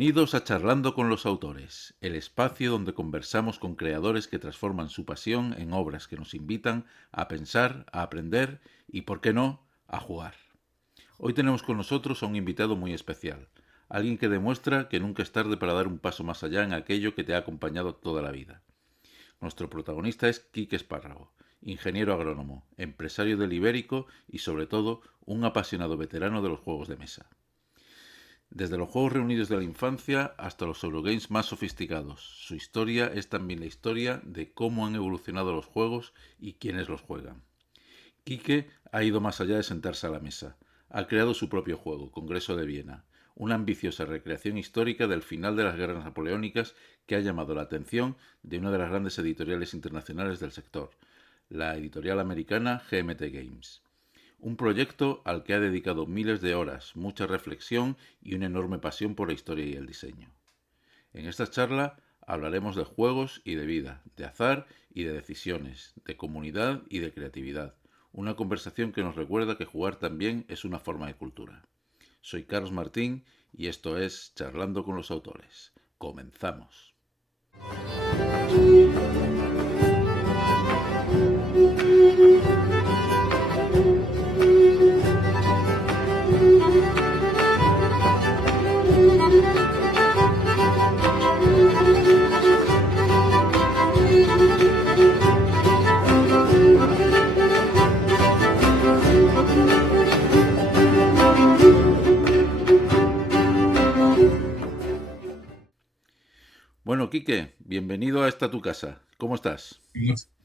Bienvenidos a Charlando con los Autores, el espacio donde conversamos con creadores que transforman su pasión en obras que nos invitan a pensar, a aprender y, por qué no, a jugar. Hoy tenemos con nosotros a un invitado muy especial, alguien que demuestra que nunca es tarde para dar un paso más allá en aquello que te ha acompañado toda la vida. Nuestro protagonista es Quique Espárrago, ingeniero agrónomo, empresario del Ibérico y, sobre todo, un apasionado veterano de los juegos de mesa. Desde los juegos reunidos de la infancia hasta los Eurogames más sofisticados, su historia es también la historia de cómo han evolucionado los juegos y quiénes los juegan. Quique ha ido más allá de sentarse a la mesa. Ha creado su propio juego, Congreso de Viena, una ambiciosa recreación histórica del final de las guerras napoleónicas que ha llamado la atención de una de las grandes editoriales internacionales del sector, la editorial americana GMT Games. Un proyecto al que ha dedicado miles de horas, mucha reflexión y una enorme pasión por la historia y el diseño. En esta charla hablaremos de juegos y de vida, de azar y de decisiones, de comunidad y de creatividad. Una conversación que nos recuerda que jugar también es una forma de cultura. Soy Carlos Martín y esto es Charlando con los Autores. Comenzamos. Bueno, Quique, bienvenido a esta tu casa. ¿Cómo estás?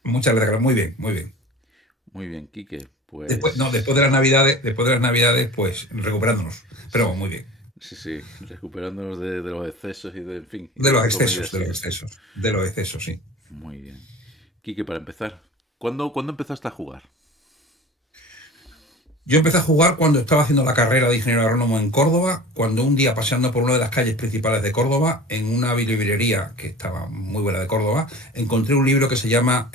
Muchas gracias, muy bien, muy bien. Muy bien, Quique. Después de las navidades, pues recuperándonos, pero muy bien. Sí, recuperándonos de los excesos y de, en fin, y De de los las excesos, comidas. de los excesos, de los excesos, sí. Muy bien. Quique, para empezar, ¿cuándo empezaste a jugar? Yo empecé a jugar cuando estaba haciendo la carrera de ingeniero agrónomo en Córdoba, cuando un día paseando por una de las calles principales de Córdoba, en una librería que estaba muy buena de Córdoba, encontré un libro que se llamaba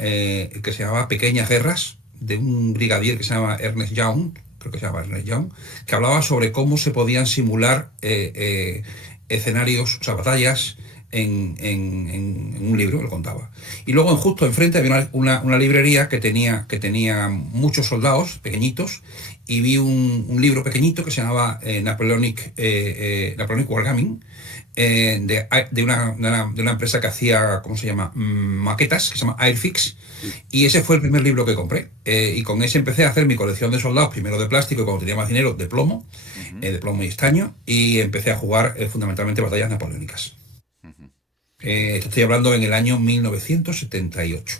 Pequeñas Guerras, de un brigadier que se llama Ernest Young, creo que se llama Ernest Young, que hablaba sobre cómo se podían simular escenarios, o sea, batallas en un libro, lo contaba. Y luego justo enfrente había una librería que tenía muchos soldados pequeñitos y vi un libro pequeñito que se llamaba Napoleonic Wargaming, de una empresa que hacía, ¿cómo se llama? Maquetas, que se llama Airfix. Sí. Y ese fue el primer libro que compré. Y con ese empecé a hacer mi colección de soldados, primero de plástico y cuando tenía más dinero Uh-huh, de plomo y estaño, y empecé a jugar fundamentalmente batallas napoleónicas. uh-huh. Estoy hablando en el año 1978.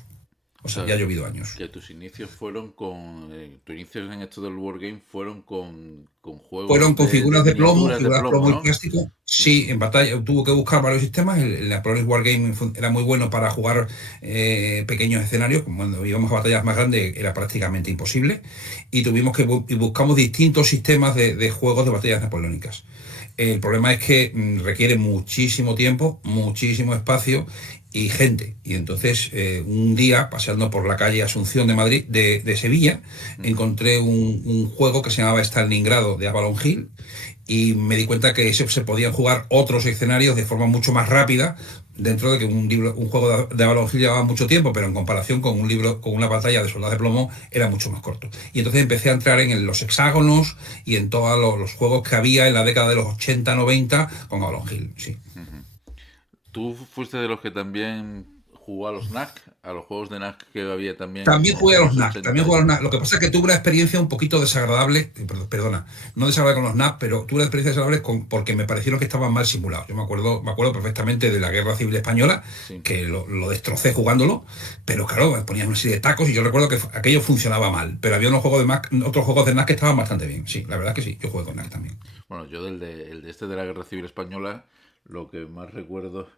O O sea, sea, ya ha llovido años. que tus inicios fueron con... tus inicios en esto del Wargame fueron con Fueron juegos con de miniaturas de figuras plomo, plomo y ¿no? plástico. Sí, Uh-huh, en batalla tuvo que buscar varios sistemas. El Napoleonic Wargame era muy bueno para jugar pequeños escenarios. Cuando íbamos a batallas más grandes era prácticamente imposible. Y tuvimos y buscamos distintos sistemas de juegos de batallas napoleónicas. El problema es que requiere muchísimo tiempo, muchísimo espacio y gente. Y entonces, un día, paseando por la calle Asunción de Madrid, de Sevilla, uh-huh. encontré un juego que se llamaba Stalingrado de Avalon Hill y me di cuenta que se podían jugar otros escenarios de forma mucho más rápida, dentro de que un juego de Avalon Hill llevaba mucho tiempo, pero en comparación con un libro, con una batalla de soldados de plomo, era mucho más corto. Y entonces empecé a entrar en los hexágonos y en todos los juegos que había en la década de los 80-90 con Avalon Hill, sí. Uh-huh. ¿Tú fuiste de los que también jugó a los NAC, a los juegos de NAC que había también También jugué a en los los NAC, 80? también jugué a los NAC. Lo que pasa es que tuve una experiencia un poquito desagradable, perdona, no desagradable con los NAC, pero tuve una experiencia desagradable porque me parecieron que estaban mal simulados. Yo me acuerdo perfectamente de la Guerra Civil Española, Sí. que lo destrocé jugándolo, pero claro, me ponían una serie de tacos y yo recuerdo que aquello funcionaba mal, pero había otros juegos de NAC que estaban bastante bien. Sí, la verdad que sí, yo jugué con NAC también. Bueno, yo el de este de la Guerra Civil Española, lo que más recuerdo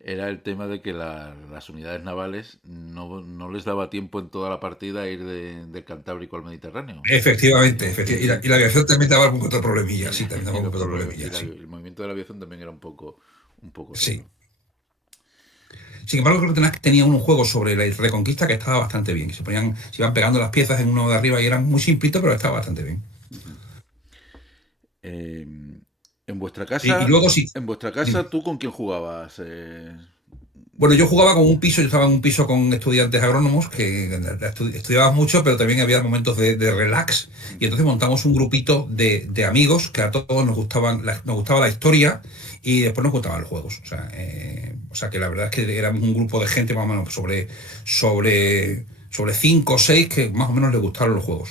era el tema de que las unidades navales no les daba tiempo en toda la partida a ir del Cantábrico al Mediterráneo. Efectivamente, Y, efectivamente. Y la aviación también daba algún otro problemilla, y sí, también daba y algún otro problemilla, sí. el movimiento de la aviación también era un poco Sí. raro. Sin embargo, creo que tenía un juego sobre la Reconquista que estaba bastante bien. Se iban pegando las piezas en uno de arriba y era muy simplito, pero estaba bastante bien. Uh-huh. Eh, En vuestra Y casa, luego sí, en vuestra dime. casa, ¿tú con quién jugabas? Bueno, yo jugaba con un piso, yo estaba en un piso con estudiantes agrónomos que estudiábamos mucho, pero también había momentos de relax. Y Ujú. entonces montamos un grupito de amigos que a todos nos gustaba la historia y después nos gustaban los juegos. O sea que la verdad es que éramos un grupo de gente más o menos sobre cinco o seis que más o menos les gustaron los juegos.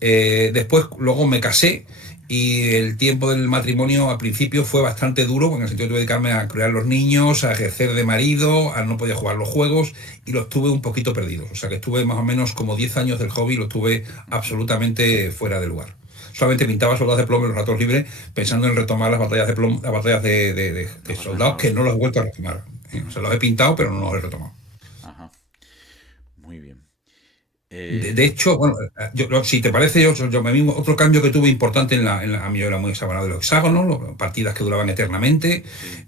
Después, luego me casé y el tiempo del matrimonio al principio fue bastante duro, porque en el sentido de dedicarme a criar los niños, a ejercer de marido, a no podía jugar los juegos y los tuve un poquito perdidos. O sea que estuve más o menos como 10 años del hobby, los tuve absolutamente fuera de lugar. Solamente pintaba soldados de plomo en los ratos libres, pensando en retomar las batallas de plomo, las batallas La de batalla soldados naval, que no sí. los he vuelto a retomar. O sea, los he pintado, pero no los he retomado. Ajá, muy bien. De hecho, bueno, si te parece, yo me mismo, otro cambio que tuve importante a mí yo era muy exagerado de los hexágonos, partidas que duraban eternamente, Sí,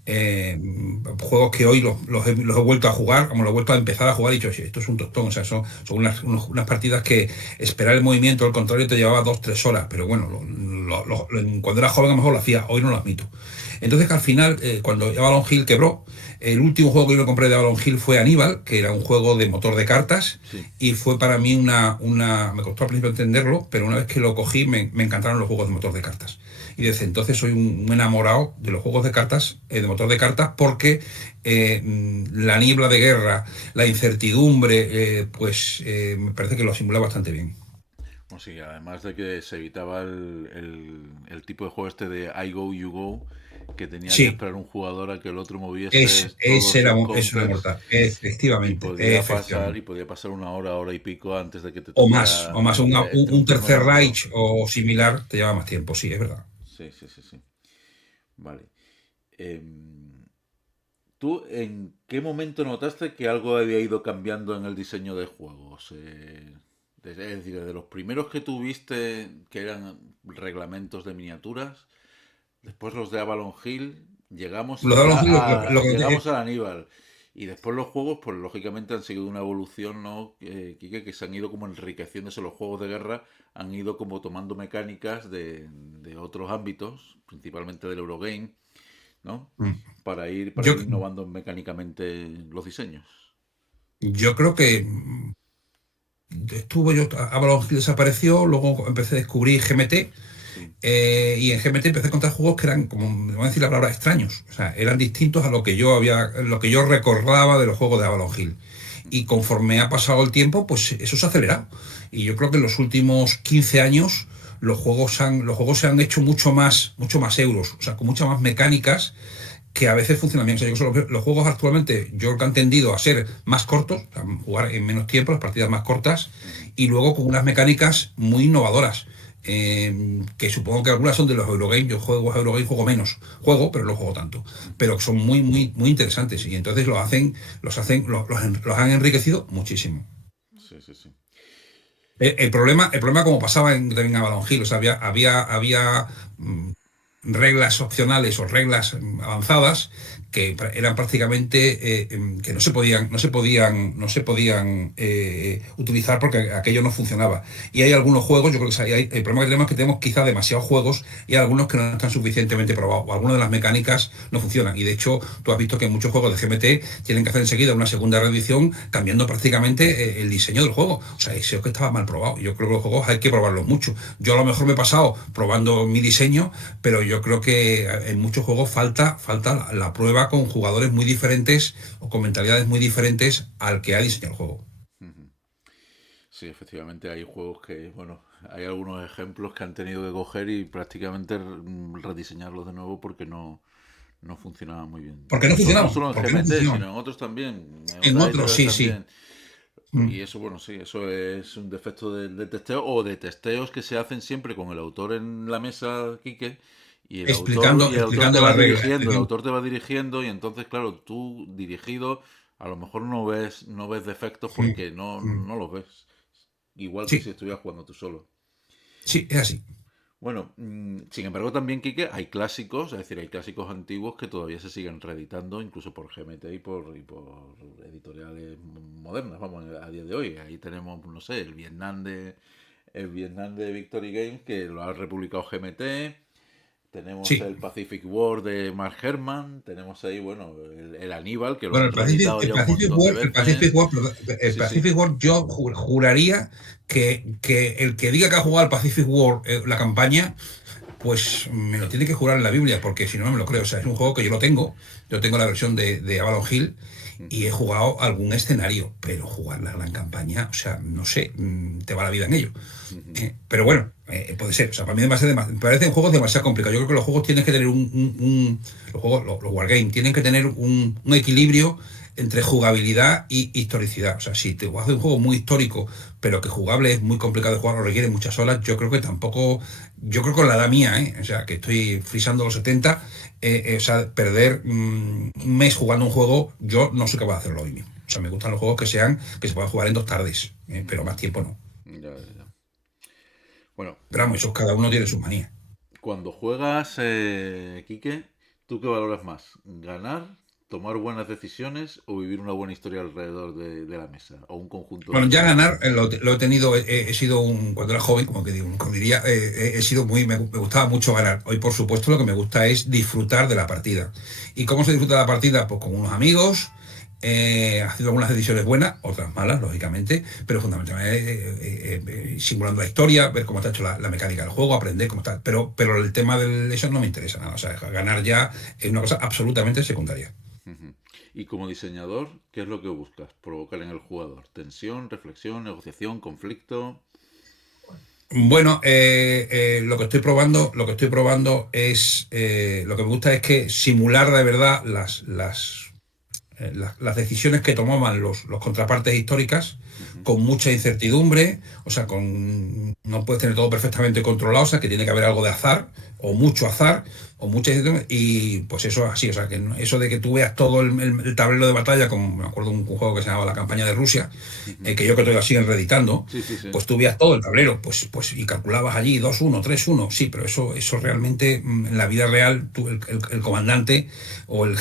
juegos que hoy los he vuelto a jugar, como los he vuelto a empezar a jugar, y he dicho: "Sí, esto es un tostón". O sea, son unas partidas que esperar el movimiento, al contrario, te llevaba 2, 3 horas, pero bueno, cuando era joven a lo mejor lo hacía, hoy no lo admito. Entonces, que al final, cuando Avalon Hill quebró, el último juego que yo me compré de Avalon Hill fue Aníbal, que era un juego de motor de cartas, sí. y fue para mí me costó al principio entenderlo, pero una vez que lo cogí me encantaron los juegos de motor de cartas. Y desde entonces soy un enamorado de los juegos de cartas, de motor de cartas, porque la niebla de guerra, la incertidumbre, me parece que lo simula bastante bien. O sí, además de que se evitaba el tipo de juego este de I go, you go, que tenía que Sí, esperar un jugador a que el otro moviese todos ese era, sus eso era counters mortal. Efectivamente, y efectivamente. podía pasar una hora, hora y pico antes de que te O tocara más, entre un un turno y tercer otro. Reich o similar te lleva más tiempo, sí, es verdad. Sí, sí, sí, sí. Vale. Em, ¿Tú en qué momento notaste que algo había ido cambiando en el diseño de juegos? Es decir, desde los primeros que tuviste, que eran reglamentos de miniaturas, después los de Avalon Hill, llegamos Los de ya Avalon Hill, llegamos al Aníbal. Y después los juegos, pues lógicamente han seguido una evolución, ¿no? Quique, que se han ido como enriqueciéndose los juegos de guerra, han ido como tomando mecánicas de otros ámbitos, principalmente del Eurogame, ¿no? Mm. Para Yo, ir innovando mecánicamente los diseños. yo creo que Avalon Hill desapareció, luego empecé a descubrir GMT, Sí. y en GMT empecé a encontrar juegos que eran, como me voy a decir la palabra, extraños. O sea, eran distintos a lo que yo recordaba de los juegos de Avalon Hill. Y Ujú. conforme ha pasado el tiempo, pues eso se ha acelerado. Y yo creo que en los últimos 15 años los juegos se han hecho mucho más euros, o sea, con muchas más mecánicas que a veces funcionan bien. O sea, los juegos actualmente, yo creo que han tendido a ser más cortos, a jugar en menos tiempo, las partidas más cortas, Ujú. y luego con unas mecánicas muy innovadoras. Que supongo que algunas son de los Eurogames. Yo juego menos, pero no juego tanto. Ujú. Pero son muy interesantes. Y entonces los han enriquecido muchísimo. Sí, sí, sí. El problema como pasaba también en Avalon Hill, o sea, había reglas opcionales o reglas avanzadas que eran prácticamente que no se podían utilizar porque aquello no funcionaba. Y hay algunos juegos, yo creo que el problema que tenemos es que tenemos quizá demasiados juegos y hay algunos que no están suficientemente probados o algunas de las mecánicas no funcionan. Y de hecho, tú has visto que muchos juegos de GMT tienen que hacer enseguida una segunda reedición cambiando prácticamente el diseño del juego. O sea, eso es que estaba mal probado. Yo creo que los juegos hay que probarlos mucho. Yo a lo mejor me he pasado probando mi diseño, pero yo creo que en muchos juegos falta la prueba con jugadores muy diferentes o con mentalidades muy diferentes al que ha diseñado el juego. Ujú. Sí, efectivamente hay juegos que, bueno, hay algunos ejemplos que han tenido que coger y prácticamente rediseñarlos de nuevo porque no funcionaban muy bien. ¿Por qué no No funcionaban? solo en ¿Por qué no GMT, funcionaban? sino en otros también, en En otras otros, editoriales sí, sí. también. Mm. Y eso, bueno, sí, eso es un defecto del testeo o de testeos que se hacen siempre con el autor en la mesa, Quique, y el autor te Explicando va las reglas, dirigiendo, el explicando. autor te va dirigiendo y entonces, claro, tú dirigido a lo mejor no ves defectos Mm, porque mm. no los ves. Igual que si Sí, estuvieras jugando tú solo. sí, es así. Bueno, sin embargo también, Quique, hay clásicos, es decir, hay clásicos antiguos que todavía se siguen reeditando, incluso por GMT y por editoriales modernas, vamos, a día de hoy. Ahí tenemos, no sé, el Vietnam de Victory Games, que lo ha republicado GMT. tenemos Sí. el Pacific War de Mark Herman, tenemos ahí, bueno, el Aníbal, que lo Bueno, han reeditado ya un montón de veces. El Sí, sí. Pacific War, yo juraría que el que diga que ha jugado al Pacific War, la campaña, pues me lo tiene que jurar en la Biblia, porque si no, no me lo creo. O sea, es un juego que yo tengo la versión de Avalon Hill y he Ujú, jugado algún escenario, pero jugar la gran campaña, o sea, no sé, te va la vida en ello. ujú. Pero bueno, puede ser. O sea, para mí me parecen juegos demasiado complicados. Yo creo que los juegos tienen que tener los juegos, los wargames, tienen que tener un equilibrio entre jugabilidad y historicidad. O sea, si te haces un juego muy histórico, pero que jugable es muy complicado de jugar o requiere muchas horas, yo creo que tampoco, yo creo que con la edad mía, o sea, que estoy frisando los 70, o sea, perder un mes jugando un juego, yo no soy capaz de hacerlo hoy mismo. O sea, me gustan los juegos que se puedan jugar en 2 tardes, pero más tiempo no. Ya, ya, ya. Bueno, Pero vamos, eso cada uno tiene sus manías. cuando juegas, Quique, ¿tú qué valoras más? ¿Ganar, tomar buenas decisiones o vivir una buena historia alrededor de la mesa? ¿O un conjunto de Bueno, ya todo? ganar lo he tenido, he sido cuando era joven, como que digo, como diría, he sido me gustaba mucho ganar. Hoy, por supuesto, lo que me gusta es disfrutar de la partida. ¿Y cómo se disfruta de la partida? Pues con unos amigos, haciendo algunas decisiones buenas, otras malas, lógicamente, pero fundamentalmente simulando la historia, ver cómo está hecho la mecánica del juego, aprender cómo está. Pero el tema de eso no me interesa nada. O sea, ganar ya es una cosa absolutamente secundaria. Ujú. Y como diseñador, ¿qué es lo que buscas? Provocar en el jugador. Tensión, reflexión, negociación, conflicto. Bueno, lo que estoy probando es, lo que me gusta es que simular de verdad las decisiones que tomaban los contrapartes históricas Ujú, con mucha incertidumbre, o sea, no puedes tener todo perfectamente controlado, o sea, que tiene que haber algo de azar, o mucho azar, o mucha incertidumbre, y pues eso así, o sea, que eso de que tú veas todo el tablero de batalla, como me acuerdo de un juego que se llamaba La campaña de Rusia, ujú. que yo creo que todavía siguen reeditando, Sí, sí, sí. pues tú veías todo el tablero, pues y calculabas allí 2-1, 3-1, sí, pero eso realmente en la vida real, el comandante o el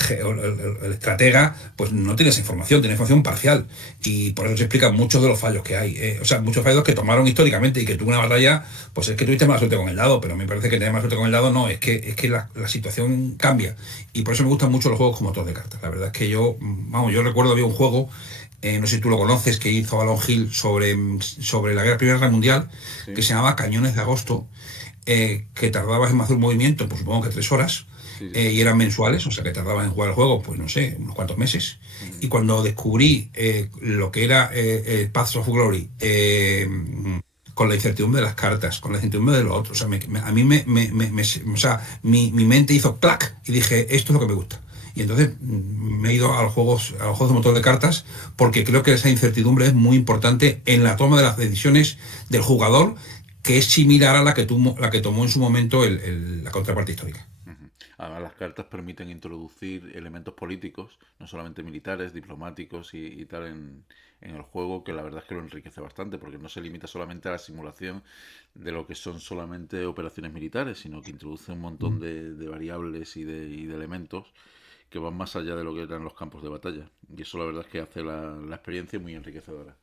estratega, pues no tiene esa información, tiene información parcial. Y por eso se explican muchos de los fallos que hay. O sea, muchos fallos que tomaron históricamente y que tuvo una batalla, pues es que tuviste mala suerte con el dado, pero me parece que tener mala suerte con el dado no, es que la situación cambia. Y por eso me gustan mucho los juegos como motor de cartas. La verdad es que vamos, yo recuerdo había un juego, no sé si tú lo conoces, que hizo Avalon Hill sobre la Primera Guerra Mundial, que Sí, se llamaba Cañones de Agosto, que tardabas en hacer un movimiento, pues supongo que 3 horas, sí, sí. y eran mensuales, o sea que tardabas en jugar el juego, pues no sé, unos cuantos meses. Ujú. Y cuando descubrí lo que era Paths of Glory, con la incertidumbre de las cartas, con la incertidumbre de lo otro, o sea, a mí o sea, mi mente hizo clac y dije, esto es lo que me gusta. Y entonces me he ido a los juegos de motor de cartas, porque creo que esa incertidumbre es muy importante en la toma de las decisiones del jugador, que es similar a la que tomó en su momento la contraparte histórica. Ujú. Además, las cartas permiten introducir elementos políticos, no solamente militares, diplomáticos y tal en el juego, que la verdad es que lo enriquece bastante, porque no se limita solamente a la simulación de lo que son solamente operaciones militares, sino que introduce un montón de variables y de elementos que van más allá de lo que eran los campos de batalla. Y eso la verdad es que hace la experiencia muy enriquecedora.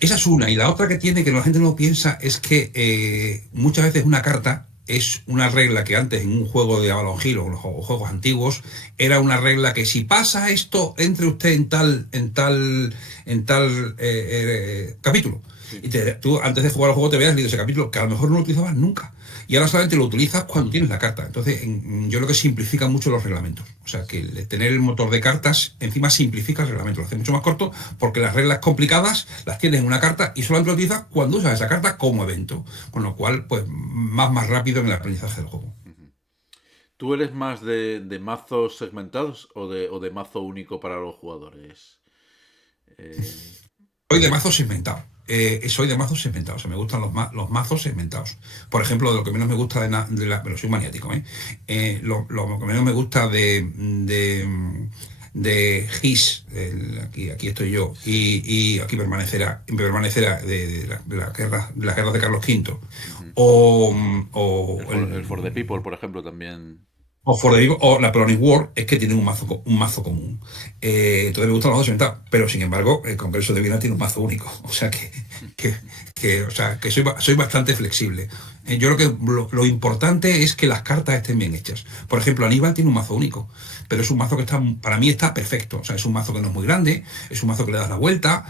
Esa es una. Y la otra que tiene, que la gente no piensa, es que muchas veces una carta es una regla que antes en un juego de Avalon Hill o juegos antiguos era una regla que si pasa esto, entre usted en tal capítulo. Sí. Y tú antes de jugar al juego te veas leído ese capítulo, que a lo mejor no lo utilizabas nunca. Y ahora solamente lo utilizas cuando tienes la carta. Entonces, yo creo que simplifica mucho los reglamentos. O sea, que tener el motor de cartas encima simplifica el reglamento, lo hace mucho más corto, porque las reglas complicadas las tienes en una carta y solamente lo utilizas cuando usas esa carta como evento. Con lo cual, pues más rápido en el aprendizaje del juego. Ujú. ¿Tú eres más de mazos segmentados o de mazo único para los jugadores? Eh, Soy de mazos segmentados. Soy de mazos segmentados. O sea, me gustan los mazos segmentados. Por ejemplo, lo que menos me gusta pero soy maniático, ¿eh? Lo que menos me gusta de GIS, aquí estoy yo, y aquí permanecerá de las guerras de Carlos V, ujú. o, El o For, el el For the People, por ejemplo, también. o For the Vivo, o la Polonic War, es que tienen un mazo común. Entonces me gustan los dos segmentados, pero sin embargo, el Congreso de Viena tiene un mazo único. O sea que que, o sea, que soy bastante flexible. Yo creo que lo importante es que las cartas estén bien hechas. Por ejemplo, Aníbal tiene un mazo único, pero es un mazo que para mí está perfecto. O sea, es un mazo que no es muy grande, es un mazo que le das la vuelta.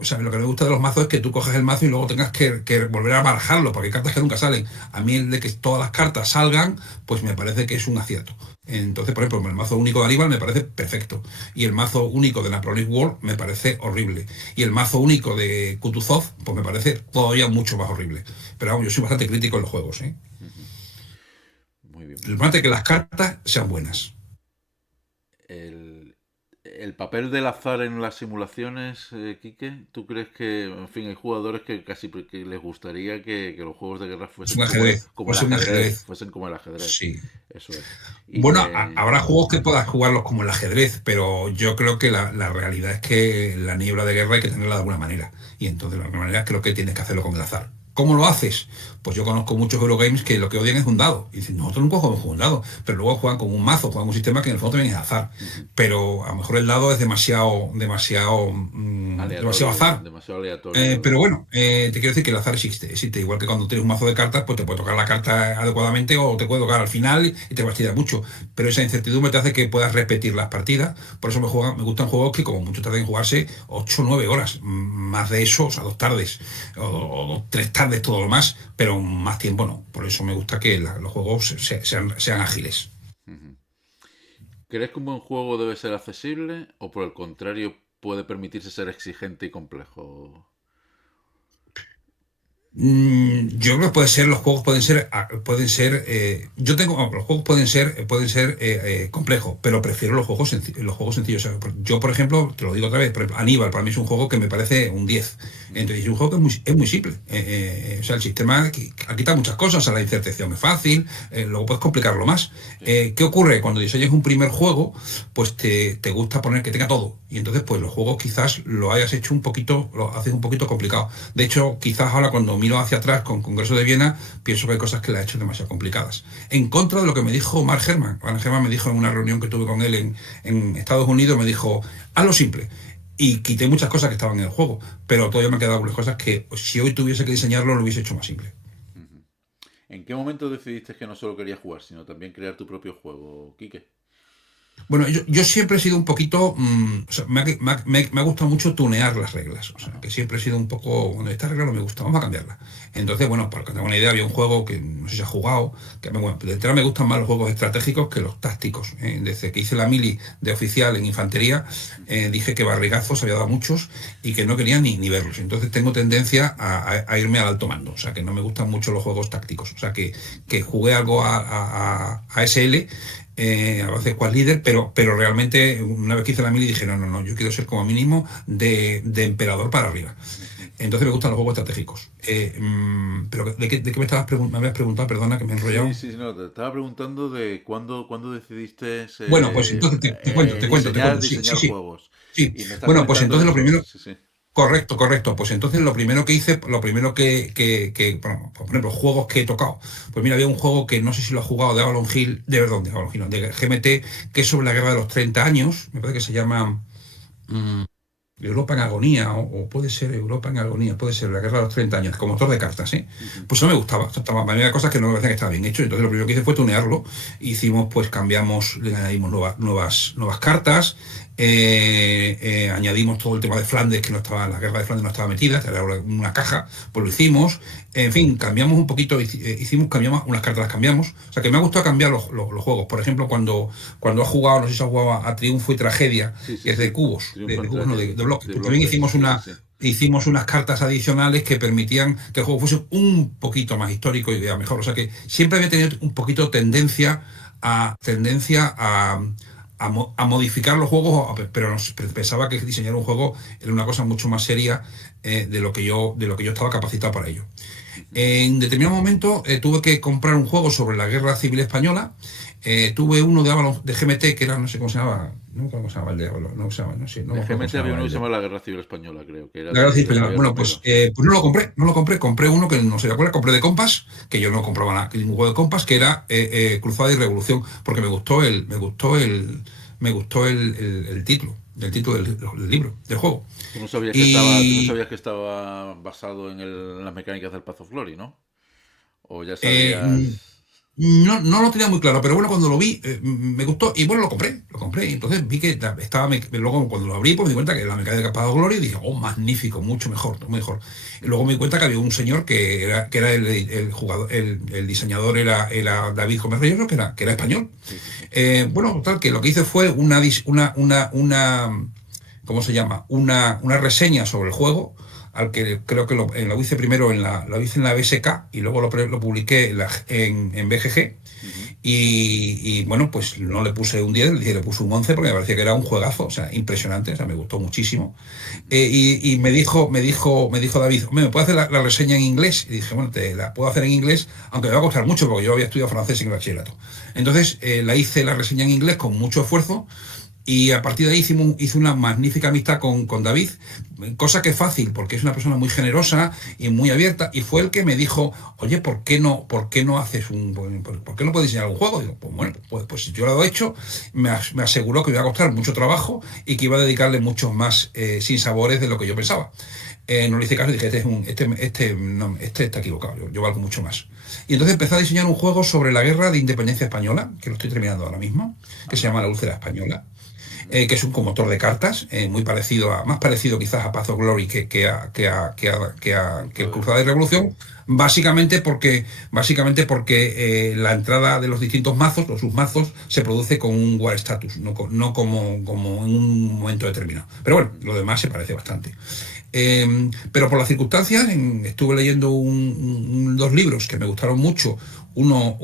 O sea, lo que me gusta de los mazos es que tú coges el mazo y luego tengas que volver a barajarlo, porque hay cartas que nunca salen. A mí el de que todas las cartas salgan, pues me parece que es un acierto. Entonces, por ejemplo, el mazo único de Aníbal me parece perfecto. Y el mazo único de Napoleonic War me parece horrible. Y el mazo único de Kutuzov, pues me parece todavía mucho más horrible. Pero vamos, yo soy bastante crítico en los juegos, ¿eh? Muy bien, Lo muy bien. importante es que las cartas sean buenas. El papel del azar en las simulaciones, Quique, ¿tú crees que, en fin, hay jugadores que que les gustaría que los juegos de guerra Es fuesen un ajedrez, como el pues un ajedrez, ajedrez. fuesen como el ajedrez? Sí. Eso es. Y Bueno, que, habrá juegos que puedas jugarlos como el ajedrez, pero yo creo que la realidad es que la niebla de guerra hay que tenerla de alguna manera. Y entonces de alguna manera creo que tienes que hacerlo con el azar. ¿Cómo lo haces? Pues yo conozco muchos Eurogames que lo que odian es un dado. Y dicen, nosotros nunca jugamos con un dado, pero luego juegan con un mazo, juegan con un sistema que en el fondo también es azar. ujú, Pero a lo mejor el dado es demasiado aleatorio, azar. demasiado aleatorio. Pero bueno, te quiero decir que el azar existe. Igual que cuando tienes un mazo de cartas, pues te puede tocar la carta adecuadamente o te puede tocar al final y te fastidia mucho. Pero esa incertidumbre te hace que puedas repetir las partidas. Por eso me gustan juegos que como mucho tardan en jugarse 8 o 9 horas. Más de eso, o sea, 2 tardes. O 3 tardes, todo lo más. Pero más tiempo no. Por eso me gusta que los juegos sean ágiles. Ujú. ¿Crees que un buen juego debe ser accesible o por el contrario puede permitirse ser exigente y complejo? Yo creo que los juegos los juegos pueden ser complejos, pero prefiero los juegos sencillos. O sea, yo, por ejemplo, te lo digo otra vez, por ejemplo, Aníbal para mí es un juego que me parece un 10. Ujú, Entonces es un juego que es muy simple. O sea, el sistema quita muchas cosas, o sea, la incertación es fácil, luego puedes complicarlo más. sí. ¿Qué ocurre? Cuando diseñas un primer juego, pues te gusta poner que tenga todo. Y entonces, pues los juegos quizás lo haces un poquito complicado. De hecho, quizás ahora cuando miro hacia atrás con Congreso de Viena, pienso que hay cosas que le ha hecho demasiado complicadas. En contra de lo que me dijo Mark Herman. Mark Herman me dijo en una reunión que tuve con él en Estados Unidos, me dijo, hazlo simple. Y quité muchas cosas que estaban en el juego, pero todavía me han quedado algunas cosas que pues, si hoy tuviese que diseñarlo, lo hubiese hecho más simple. Ujú. ¿En qué momento decidiste que no solo querías jugar, sino también crear tu propio juego, Quique? Bueno, yo siempre he sido un poquito, o sea, me ha gustado mucho tunear las reglas, o sea, Ajá. que siempre he sido un poco, bueno, esta regla no me gusta, vamos a cambiarla. Entonces, bueno, para que tenga una idea, había un juego que no sé si has jugado, bueno, de entrada me gustan más los juegos estratégicos que los tácticos. Desde que hice la mili de oficial en infantería, Ujú, dije que barrigazos había dado muchos y que no quería ni verlos. Entonces tengo tendencia a irme al alto mando, o sea, que no me gustan mucho los juegos tácticos, o sea, que jugué algo a SL, a veces cual líder, pero realmente una vez que hice la mili dije, no, no, no, yo quiero ser como mínimo de emperador para arriba. ujú. Entonces me gustan los juegos estratégicos. Pero ¿de qué me habías preguntado? Perdona que me he Sí, enrollado. sí, sí, no, te estaba preguntando de cuándo decidiste Bueno, pues entonces te cuento. Sí, sí, diseñar sí. juegos. Sí. Y me estás Bueno, pues comentando entonces lo eso. primero, Sí, sí. correcto, correcto. Pues entonces lo primero que hice, bueno, por ejemplo, juegos que he tocado. Pues mira, había un juego que no sé si lo has jugado de Avalon Hill, de Avalon Hill, no, de GMT, que es sobre la guerra de los 30 años. Me parece que se llama mm, Europa en agonía, o puede ser Europa en agonía, puede ser la guerra de los 30 años, como autor de cartas, ¿eh? Ujú, Pues no me gustaba, había cosas que no me parecían que estaba bien hecho, entonces lo primero que hice fue tunearlo, hicimos, pues cambiamos, le añadimos nuevas cartas, añadimos todo el tema de Flandes, que no estaba, la guerra de Flandes no estaba metida, era una caja, pues lo hicimos, en fin, cambiamos un poquito, cambiamos unas cartas, las cambiamos, o sea que me ha gustado cambiar los juegos, por ejemplo, cuando has jugado, no sé si has jugado a Triunfo y Tragedia, sí, que sí, es de sí. cubos, Triunfo en cubos no, de bloques, de pues también bloques. Sí, sí, sí. hicimos unas cartas adicionales que permitían que el juego fuese un poquito más histórico y mejor. O sea que siempre había tenido un poquito tendencia a modificar los juegos, pero pensaba que diseñar un juego era una cosa mucho más seria de lo que yo estaba capacitado para ello. Ujú. En determinado momento tuve que comprar un juego sobre la Guerra Civil Española. Tuve uno de Avalon, de GMT, que era, no sé cómo se llamaba, no me acuerdo cómo se llamaba el de Avalon, no, no sé, no De me acuerdo cómo GMT se había llamaba uno que el se de llama la Guerra Civil Española, creo, que era la Guerra Civil de Española. Javier Bueno, Romero. pues no lo compré, compré uno que no sé de cuál, compré de Compass, que yo no compraba nada, ningún juego de Compass, que era Cruzada y Revolución, porque me gustó el título. del título del libro, del juego. Tú no sabías Y que estaba basado en las mecánicas del Path of Glory, ¿no? O ya eh, sabías... no lo tenía muy claro, pero bueno, cuando lo vi, me gustó y bueno, lo compré. Y entonces vi que luego cuando lo abrí, pues me di cuenta que la mecánica de Path of Glory y dije, oh, magnífico, mucho mejor, mejor. Y luego me di cuenta que había un señor que era el jugador, el diseñador era David Gómez Reyoso, que era español. Sí, sí, sí. Bueno, tal, que lo que hice fue ¿cómo se llama? Una reseña sobre el juego, al que creo que lo hice primero lo hice en la BSK y luego lo publiqué en BGG. Ujú. Bueno, pues no le puse un 10, le puse un 11 porque me parecía que era un juegazo, o sea, impresionante, o sea, me gustó muchísimo. Y me dijo David, ¿me puedes hacer la reseña en inglés? Y dije, bueno, te la puedo hacer en inglés, aunque me va a costar mucho porque yo había estudiado francés en el bachillerato. Entonces, hice la reseña en inglés con mucho esfuerzo y a partir de ahí hice una magnífica amistad con David, cosa que es fácil, porque es una persona muy generosa y muy abierta, y fue el que me dijo, oye, ¿por qué no haces por qué no puedes diseñar un juego? Digo, pues bueno, pues yo lo he hecho, me aseguró que iba a costar mucho trabajo y que iba a dedicarle muchos más sinsabores de lo que yo pensaba. No le hice caso y dije, este está equivocado, yo valgo mucho más. Y entonces empecé a diseñar un juego sobre la guerra de independencia española, que lo estoy terminando ahora mismo, que se llama La Úlcera Española, Ujú. que es un motor de cartas, más parecido quizás a Path of Glory que el Cruzada de Revolución, básicamente porque la entrada de los distintos mazos, los submazos, se produce con un war status, no como en un momento determinado. Pero bueno, lo demás se parece bastante. Pero por las circunstancias, estuve leyendo dos libros que me gustaron mucho. Uno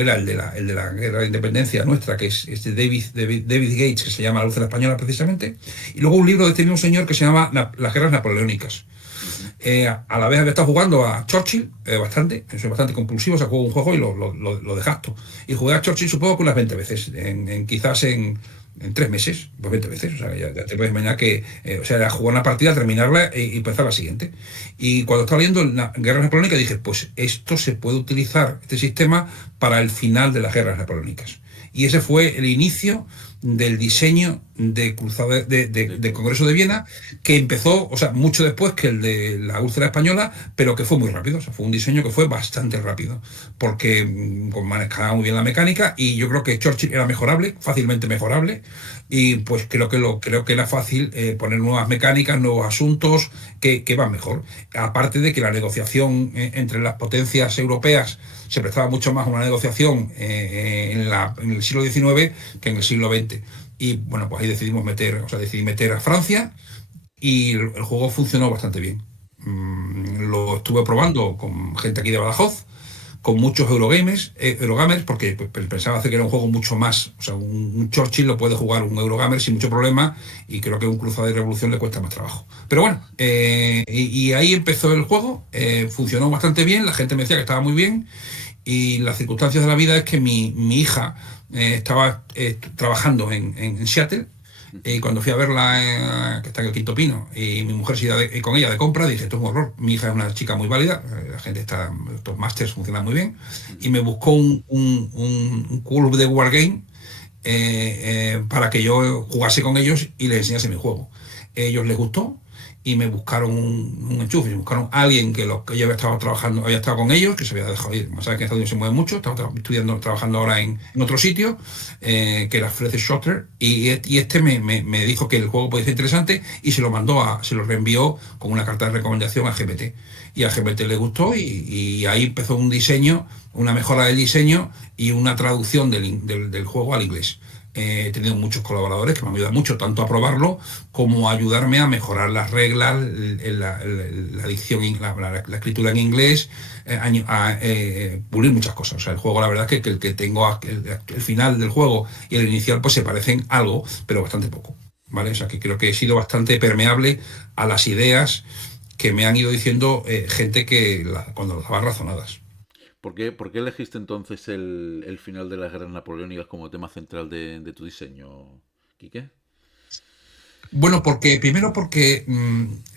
era el de la Guerra de Independencia nuestra, que es de David Gates, que se llama La Luz de la Española precisamente, y luego un libro de este mismo señor que se llama Las Guerras Napoleónicas. Ujú. A la vez había estado jugando a Churchill bastante, soy bastante compulsivo, o sea, juego un juego y lo desgasto. Y jugué a Churchill supongo que unas 20 veces, quizás en 3 meses, pues 20 veces, o sea, ya te puedes imaginar que, o sea, era jugar una partida, terminarla y empezar la siguiente. Y cuando estaba leyendo la Guerra Napoleónica dije, pues esto se puede utilizar, este sistema, para el final de las guerras napoleónicas. Y ese fue el inicio del diseño del Congreso de Viena, que empezó, o sea, mucho después que el de la Úlcera Española, pero que fue muy rápido, o sea, fue un diseño que fue bastante rápido, porque manejaba muy bien la mecánica y yo creo que Churchill era mejorable, fácilmente mejorable, y pues creo que era fácil poner nuevas mecánicas, nuevos asuntos que van mejor. Aparte de que la negociación entre las potencias europeas se prestaba mucho más a una negociación en el siglo XIX que en el siglo XX. Y bueno, pues ahí decidí meter a Francia y el juego funcionó bastante bien. Lo estuve probando con gente aquí de Badajoz, con muchos Eurogamers, porque pensaba hacer que era un juego mucho más, o sea, un Churchill lo puede jugar un Eurogamer sin mucho problema y creo que un Cruzada de Revolución le cuesta más trabajo. Pero bueno, y ahí empezó el juego, funcionó bastante bien, la gente me decía que estaba muy bien y las circunstancias de la vida es que mi hija estaba trabajando en Seattle y Ujú. cuando fui a verla, que está en el Quinto Pino, y mi mujer se iba con ella de compra, dije, esto es un horror. Mi hija es una chica muy válida, la gente estos másters funcionan muy bien, y Ujú. me buscó un club de Wargame para que yo jugase con ellos y les enseñase mi juego. Ellos les gustó y me buscaron un enchufe, me buscaron a alguien que yo había estado trabajando, había estado con ellos, que se había dejado ir. Sabes que en Estados Unidos se mueve mucho, estaba estudiando, trabajando ahora en otro sitio, que era Fred Schotter, y este me dijo que el juego podía ser interesante y se lo reenvió con una carta de recomendación a GPT. Y a GPT le gustó y ahí empezó un diseño, una mejora del diseño y una traducción del juego al inglés. He tenido muchos colaboradores que me han ayudado mucho, tanto a probarlo como a ayudarme a mejorar las reglas, la dicción, la escritura en inglés, pulir muchas cosas. O sea, el juego, la verdad es que el que tengo, el final del juego y el inicial, pues se parecen algo, pero bastante poco. ¿Vale? O sea, que creo que he sido bastante permeable a las ideas que me han ido diciendo gente cuando las daba razonadas. Por qué elegiste entonces el final de las guerras napoleónicas como tema central de tu diseño, Quique? Bueno, primero porque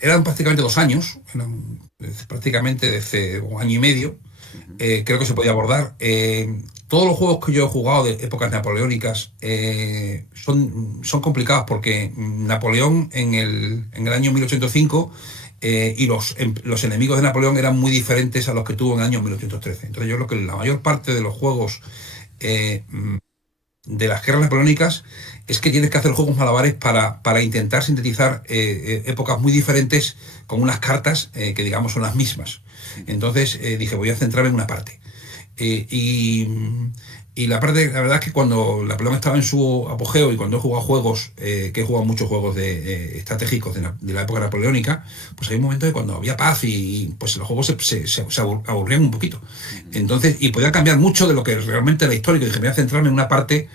eran prácticamente 2 años, eran prácticamente desde un año y medio, Ujú. Creo que se podía abordar. Todos los juegos que yo he jugado de épocas napoleónicas son complicados porque Napoleón en el año 1805 y los enemigos de Napoleón eran muy diferentes a los que tuvo en el año 1813. Entonces yo creo que la mayor parte de los juegos eh, de las guerras napoleónicas es que tienes que hacer juegos malabares para intentar sintetizar épocas muy diferentes con unas cartas que digamos son las mismas. Ujú. Entonces dije, voy a centrarme en una parte. Eh, y, y la parte, la verdad es que cuando Napoleón estaba en su apogeo y cuando he jugado juegos, que he jugado muchos juegos estratégicos de la época napoleónica, pues hay un momento de cuando había paz y pues los juegos se aburrían un poquito. Ujú. Entonces, y podía cambiar mucho de lo que realmente era histórico. Dije, voy a centrarme en una parte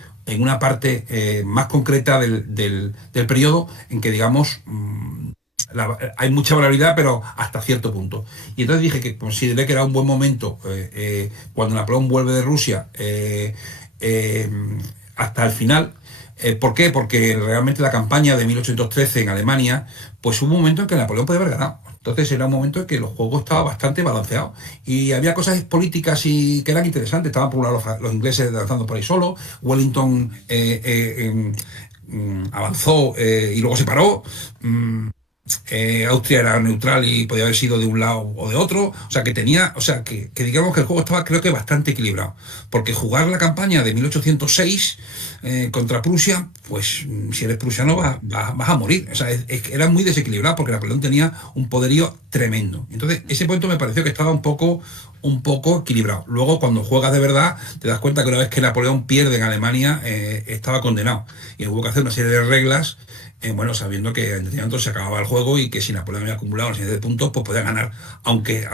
más concreta del periodo en que, digamos, hay mucha variabilidad, pero hasta cierto punto. Y entonces dije que consideré que era un buen momento cuando Napoleón vuelve de Rusia eh, hasta el final. ¿Por qué? Porque realmente la campaña de 1813 en Alemania, pues hubo un momento en que Napoleón podía haber ganado. Entonces era un momento en que los juegos estaban bastante balanceados y había cosas políticas y que eran interesantes. Estaban por un lado los ingleses lanzando por ahí solo, Wellington avanzó y luego se paró. Mm, Austria era neutral y podía haber sido de un lado o de otro, o sea que tenía, o sea que digamos que el juego estaba creo que bastante equilibrado, porque jugar la campaña de 1806 contra Prusia, pues si eres prusiano vas a morir, o sea, era muy desequilibrado porque Napoleón tenía un poderío tremendo, entonces ese punto me pareció que estaba un poco equilibrado. Luego, cuando juegas de verdad, te das cuenta que una vez que Napoleón pierde en Alemania, estaba condenado. Y hubo que hacer una serie de reglas bueno, sabiendo que en determinado se acababa el juego y que si Napoleón había acumulado una serie de puntos, pues podía ganar, aunque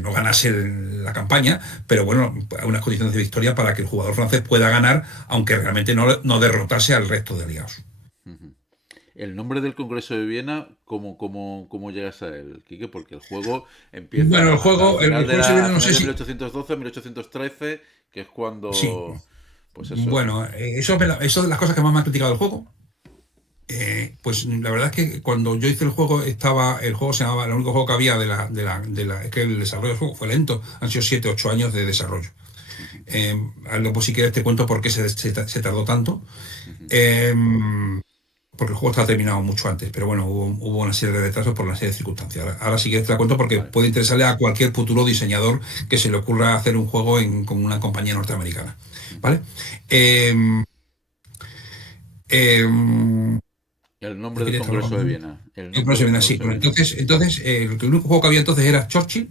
no ganase la campaña, pero bueno, hay unas condiciones de victoria para que el jugador francés pueda ganar, aunque realmente no derrotase al resto de aliados. Ujú. El nombre del Congreso de Viena, ¿cómo llegas a él, Quique? Porque el juego Bueno, empieza al el final juego se viene, a no final sé de si. 1812, 1813, que es Sí, cuando, pues eso. bueno, eso de las cosas que más me ha criticado el juego. Pues la verdad es que cuando yo hice el juego, el juego se llamaba, el único juego que había es que el desarrollo del juego fue lento, han sido 7 u 8 años de desarrollo. Ujú. Algo, pues si quieres te cuento por qué se tardó tanto. Ujú. Eh, Porque el juego estaba terminado mucho antes, pero bueno, hubo una serie de retrasos por una serie de circunstancias. Ahora sí que te la cuento porque Vale. puede interesarle a cualquier futuro diseñador que se le ocurra hacer un juego con una compañía norteamericana. Ujú. ¿Vale? Eh, eh, El ¿De nombre qué del te estaba Congreso de hablando? Viena. El El nombre se del viene así. Congreso de Bueno, Viena. entonces el único juego que había entonces era Churchill.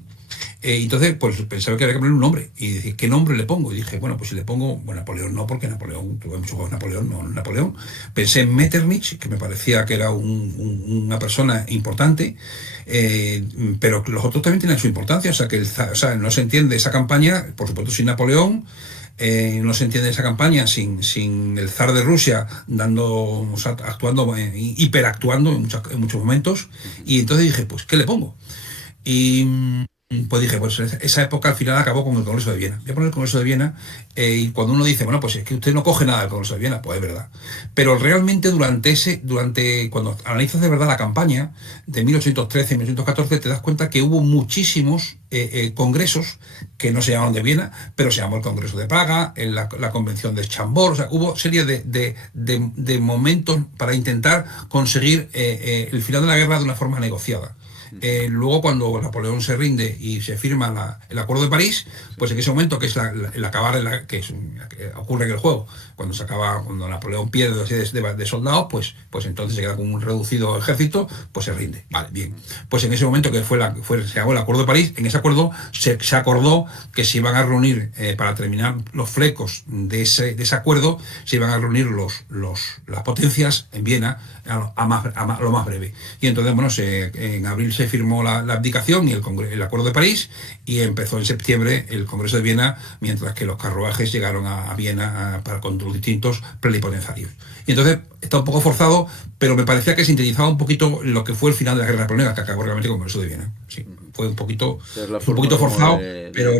Entonces, pues pensaba que había que ponerle un nombre. Y dije, ¿qué nombre le pongo? Y dije, bueno, pues si le pongo, bueno, Napoleón no, porque Napoleón, tuve muchos juegos de Napoleón, no Napoleón. Pensé en Metternich, que me parecía que era una persona importante, pero los otros también tienen su importancia. O sea, o sea, no se entiende esa campaña, por supuesto, sin Napoleón. No se entiende esa campaña sin el zar de Rusia o sea, actuando, hiperactuando en muchos momentos. Ujú. Y entonces dije, pues, ¿qué le pongo? Y pues dije, pues esa época al final acabó con el Congreso de Viena. Voy a poner el Congreso de Viena y cuando uno dice, bueno, pues es que usted no coge nada del Congreso de Viena, pues es verdad. Pero realmente cuando analizas de verdad la campaña de 1813 y 1814, te das cuenta que hubo muchísimos congresos que no se llamaron de Viena, pero se llamó el Congreso de Praga, la Convención de Chambord, o sea, hubo serie de momentos para intentar conseguir el final de la guerra de una forma negociada. Ujú. Luego, cuando Napoleón se rinde y se firma el Acuerdo de París, Sí. pues en ese momento, que es el acabar, que ocurre en el juego, cuando Napoleón pierde así de soldados, pues entonces se queda con un reducido ejército, pues se rinde. Vale, bien. Ujú. Pues en ese momento que se acabó el Acuerdo de París, en ese acuerdo se acordó que se iban a reunir, para terminar los flecos de ese acuerdo, se iban a reunir las potencias en Viena lo más breve. Y entonces, bueno, en abril se firmó la abdicación y el Acuerdo de París y empezó en septiembre el Congreso de Viena, mientras que los carruajes llegaron a Viena con los distintos plenipotenciarios. Y entonces está un poco forzado, pero me parecía que sintetizaba un poquito lo que fue el final de la Guerra Napoleónica, que acabó realmente con el Congreso de Viena. Sí, Ujú. fue un poquito, Es la fue un forma poquito como forzado, pero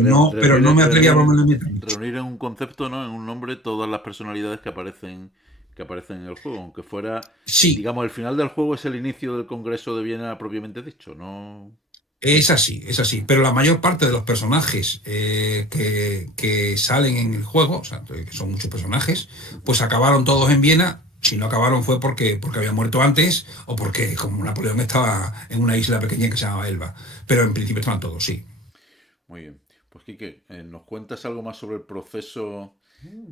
no me atrevía a ponerle Metternich. reunir en un concepto, ¿no? En un nombre todas las personalidades que aparecen en el juego, aunque fuera, Sí, digamos, el final del juego es el inicio del Congreso de Viena propiamente dicho, ¿no? Es así, pero la mayor parte de los personajes que salen en el juego, o sea, que son muchos personajes, pues acabaron todos en Viena. Si no acabaron fue porque habían muerto antes o porque como Napoleón estaba en una isla pequeña que se llamaba Elba. Pero en principio estaban todos, sí. Muy bien. Pues Quique, ¿nos cuentas algo más sobre el proceso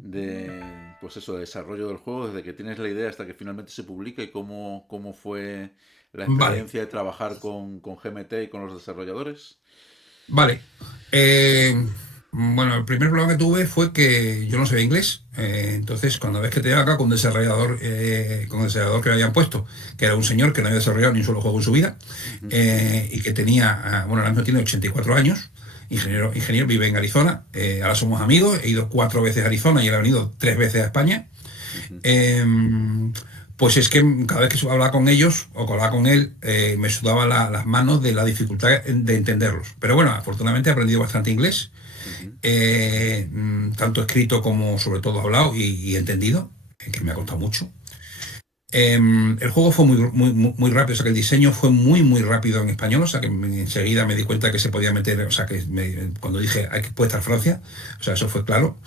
de, pues eso, de desarrollo del juego, desde que tienes la idea hasta que finalmente se publica y cómo fue la Vale, experiencia de trabajar con GMT y con los desarrolladores? vale. Eh, bueno, el primer problema que tuve fue que yo no sabía inglés. Entonces, cuando ves que te llega con un desarrollador que le habían puesto, que era un señor que no había desarrollado ni un solo juego en su vida, Ujú, y que tenía, bueno, ahora mismo tiene 84 años, ingeniero, vive en Arizona. Ahora somos amigos, he ido 4 veces a Arizona y él ha venido 3 veces a España. ujú, Pues es que cada vez que hablaba con ellos o hablaba con él, me sudaban las manos de la dificultad de entenderlos. Pero bueno, afortunadamente he aprendido bastante inglés, ujú, tanto escrito como sobre todo hablado y entendido, que me ha costado mucho. El juego fue muy rápido, o sea que el diseño fue muy rápido en español, o sea que enseguida me di cuenta que se podía meter, o sea que cuando dije hay que puede estar Francia, o sea, eso fue claro.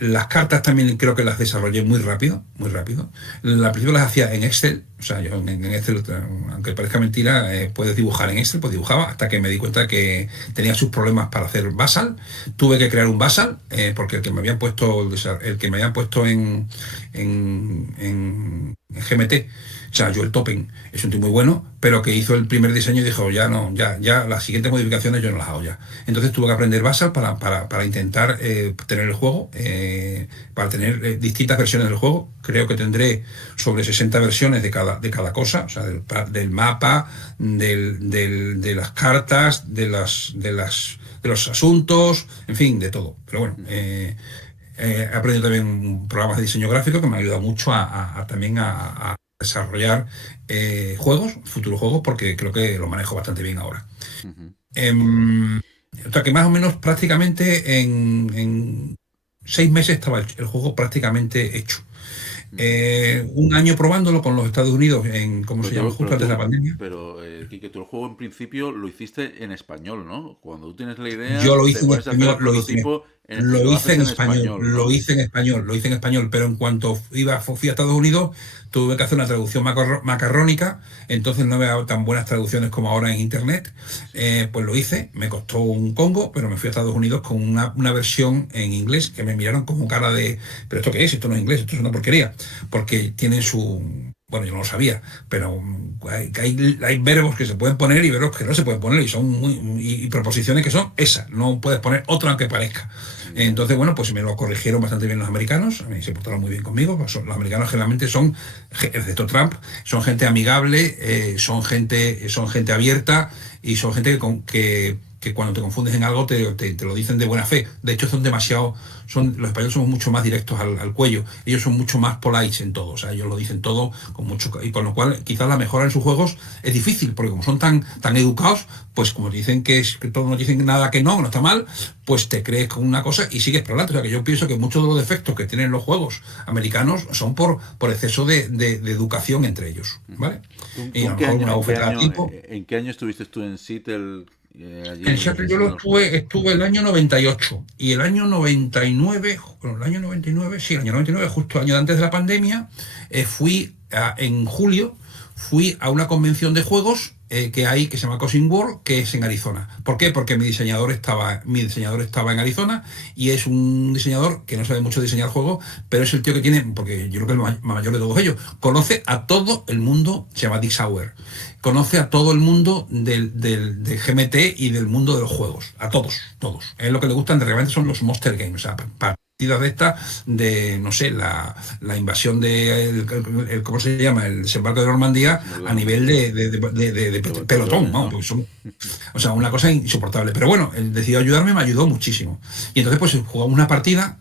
Las cartas también creo que las desarrollé muy rápido, muy rápido. Al principio las hacía en Excel, o sea, yo en Excel, aunque parezca mentira, puedes dibujar en Excel, pues dibujaba, hasta que me di cuenta que tenía sus problemas para hacer Basal. Tuve que crear un Basal, porque el que me habían puesto, el que me habían puesto en GMT, o sea, Joel Toppen, es un tío muy bueno, pero que hizo el primer diseño y dijo, ya no, ya las siguientes modificaciones yo no las hago ya. Entonces tuve que aprender Basal para intentar tener el juego, para tener distintas versiones del juego. Creo que tendré sobre 60 versiones de cada cosa, o sea, del mapa, de las cartas, de los asuntos, en fin, de todo. Pero bueno, ujú. he aprendido también programas de diseño gráfico que me han ayudado mucho también a desarrollar juegos, futuros juegos, porque creo que lo manejo bastante bien ahora. Ujú. Em, o sea que más o menos prácticamente en 6 meses estaba el juego prácticamente hecho. Ujú. 1 año probándolo con los Estados Unidos ¿cómo Pero se llama? tú, Justo pero antes de la tú, pandemia. pero Quique, tú el juego en principio lo hiciste en español, ¿no? Cuando tú tienes la Yo idea, lo te hice en pones a hacer español, el prototipo y lo lo hice haces en en español, español, lo ¿no? hice en español, lo hice en español, pero en cuanto fui a Estados Unidos, tuve que hacer una traducción macarrónica, entonces no había tan buenas traducciones como ahora en internet. Sí. Pues lo hice, me costó un congo, pero me fui a Estados Unidos con una versión en inglés que me miraron como cara de, ¿pero esto qué es? Esto no es inglés, esto es una porquería, porque tienen bueno, yo no lo sabía, pero hay verbos que se pueden poner y verbos que no se pueden poner y son y proposiciones que son esas, no puedes poner otra aunque parezca. Ya. Entonces, bueno, pues me lo corrigieron bastante bien los americanos, a mí se portaron muy bien conmigo, pues los americanos generalmente son, excepto Trump, son gente amigable, son gente abierta y son gente que cuando te confundes en algo te lo dicen de buena fe. De hecho, los españoles somos mucho más directos al cuello. Ellos son mucho más polite en todo. O sea, ellos lo dicen todo con mucho. Y con lo cual, quizás la mejora en sus juegos es difícil, porque como son tan educados, pues como te dicen que todos no dicen nada que no está mal, pues te crees con una cosa y sigues para adelante. O sea, que yo pienso que muchos de los defectos que tienen los juegos americanos son por exceso de educación entre ellos. Ujú. ¿Vale? ¿Tú Y a lo mejor una bofetada tipo. en qué año estuviste tú en Seattle, allí En Seattle yo haciendo el juego? estuve el año 98 y el año 99, bueno, el año 99, sí, el año 99, justo el año antes de la pandemia, en julio, fui a una convención de juegos que hay, que se llama Cousin World, que es en Arizona. ¿Por qué? Porque mi diseñador estaba en Arizona y es un diseñador que no sabe mucho diseñar juegos, pero es el tío que tiene, porque yo creo que es el mayor de todos ellos, conoce a todo el mundo, se llama Dick Sauer, conoce a todo el mundo del GMT y del mundo de los juegos, a todos, todos. Es lo que le gustan realmente son los Monster Games, o sea, partidas de estas, de, no sé, la invasión ¿cómo se llama? El desembarco de Normandía Desembarco de a nivel Normandía. de De pelotón, batallones, vamos, ¿no? porque o sea, una cosa insoportable. Pero bueno, él decidió ayudarme, me ayudó muchísimo. Y entonces, pues jugamos una partida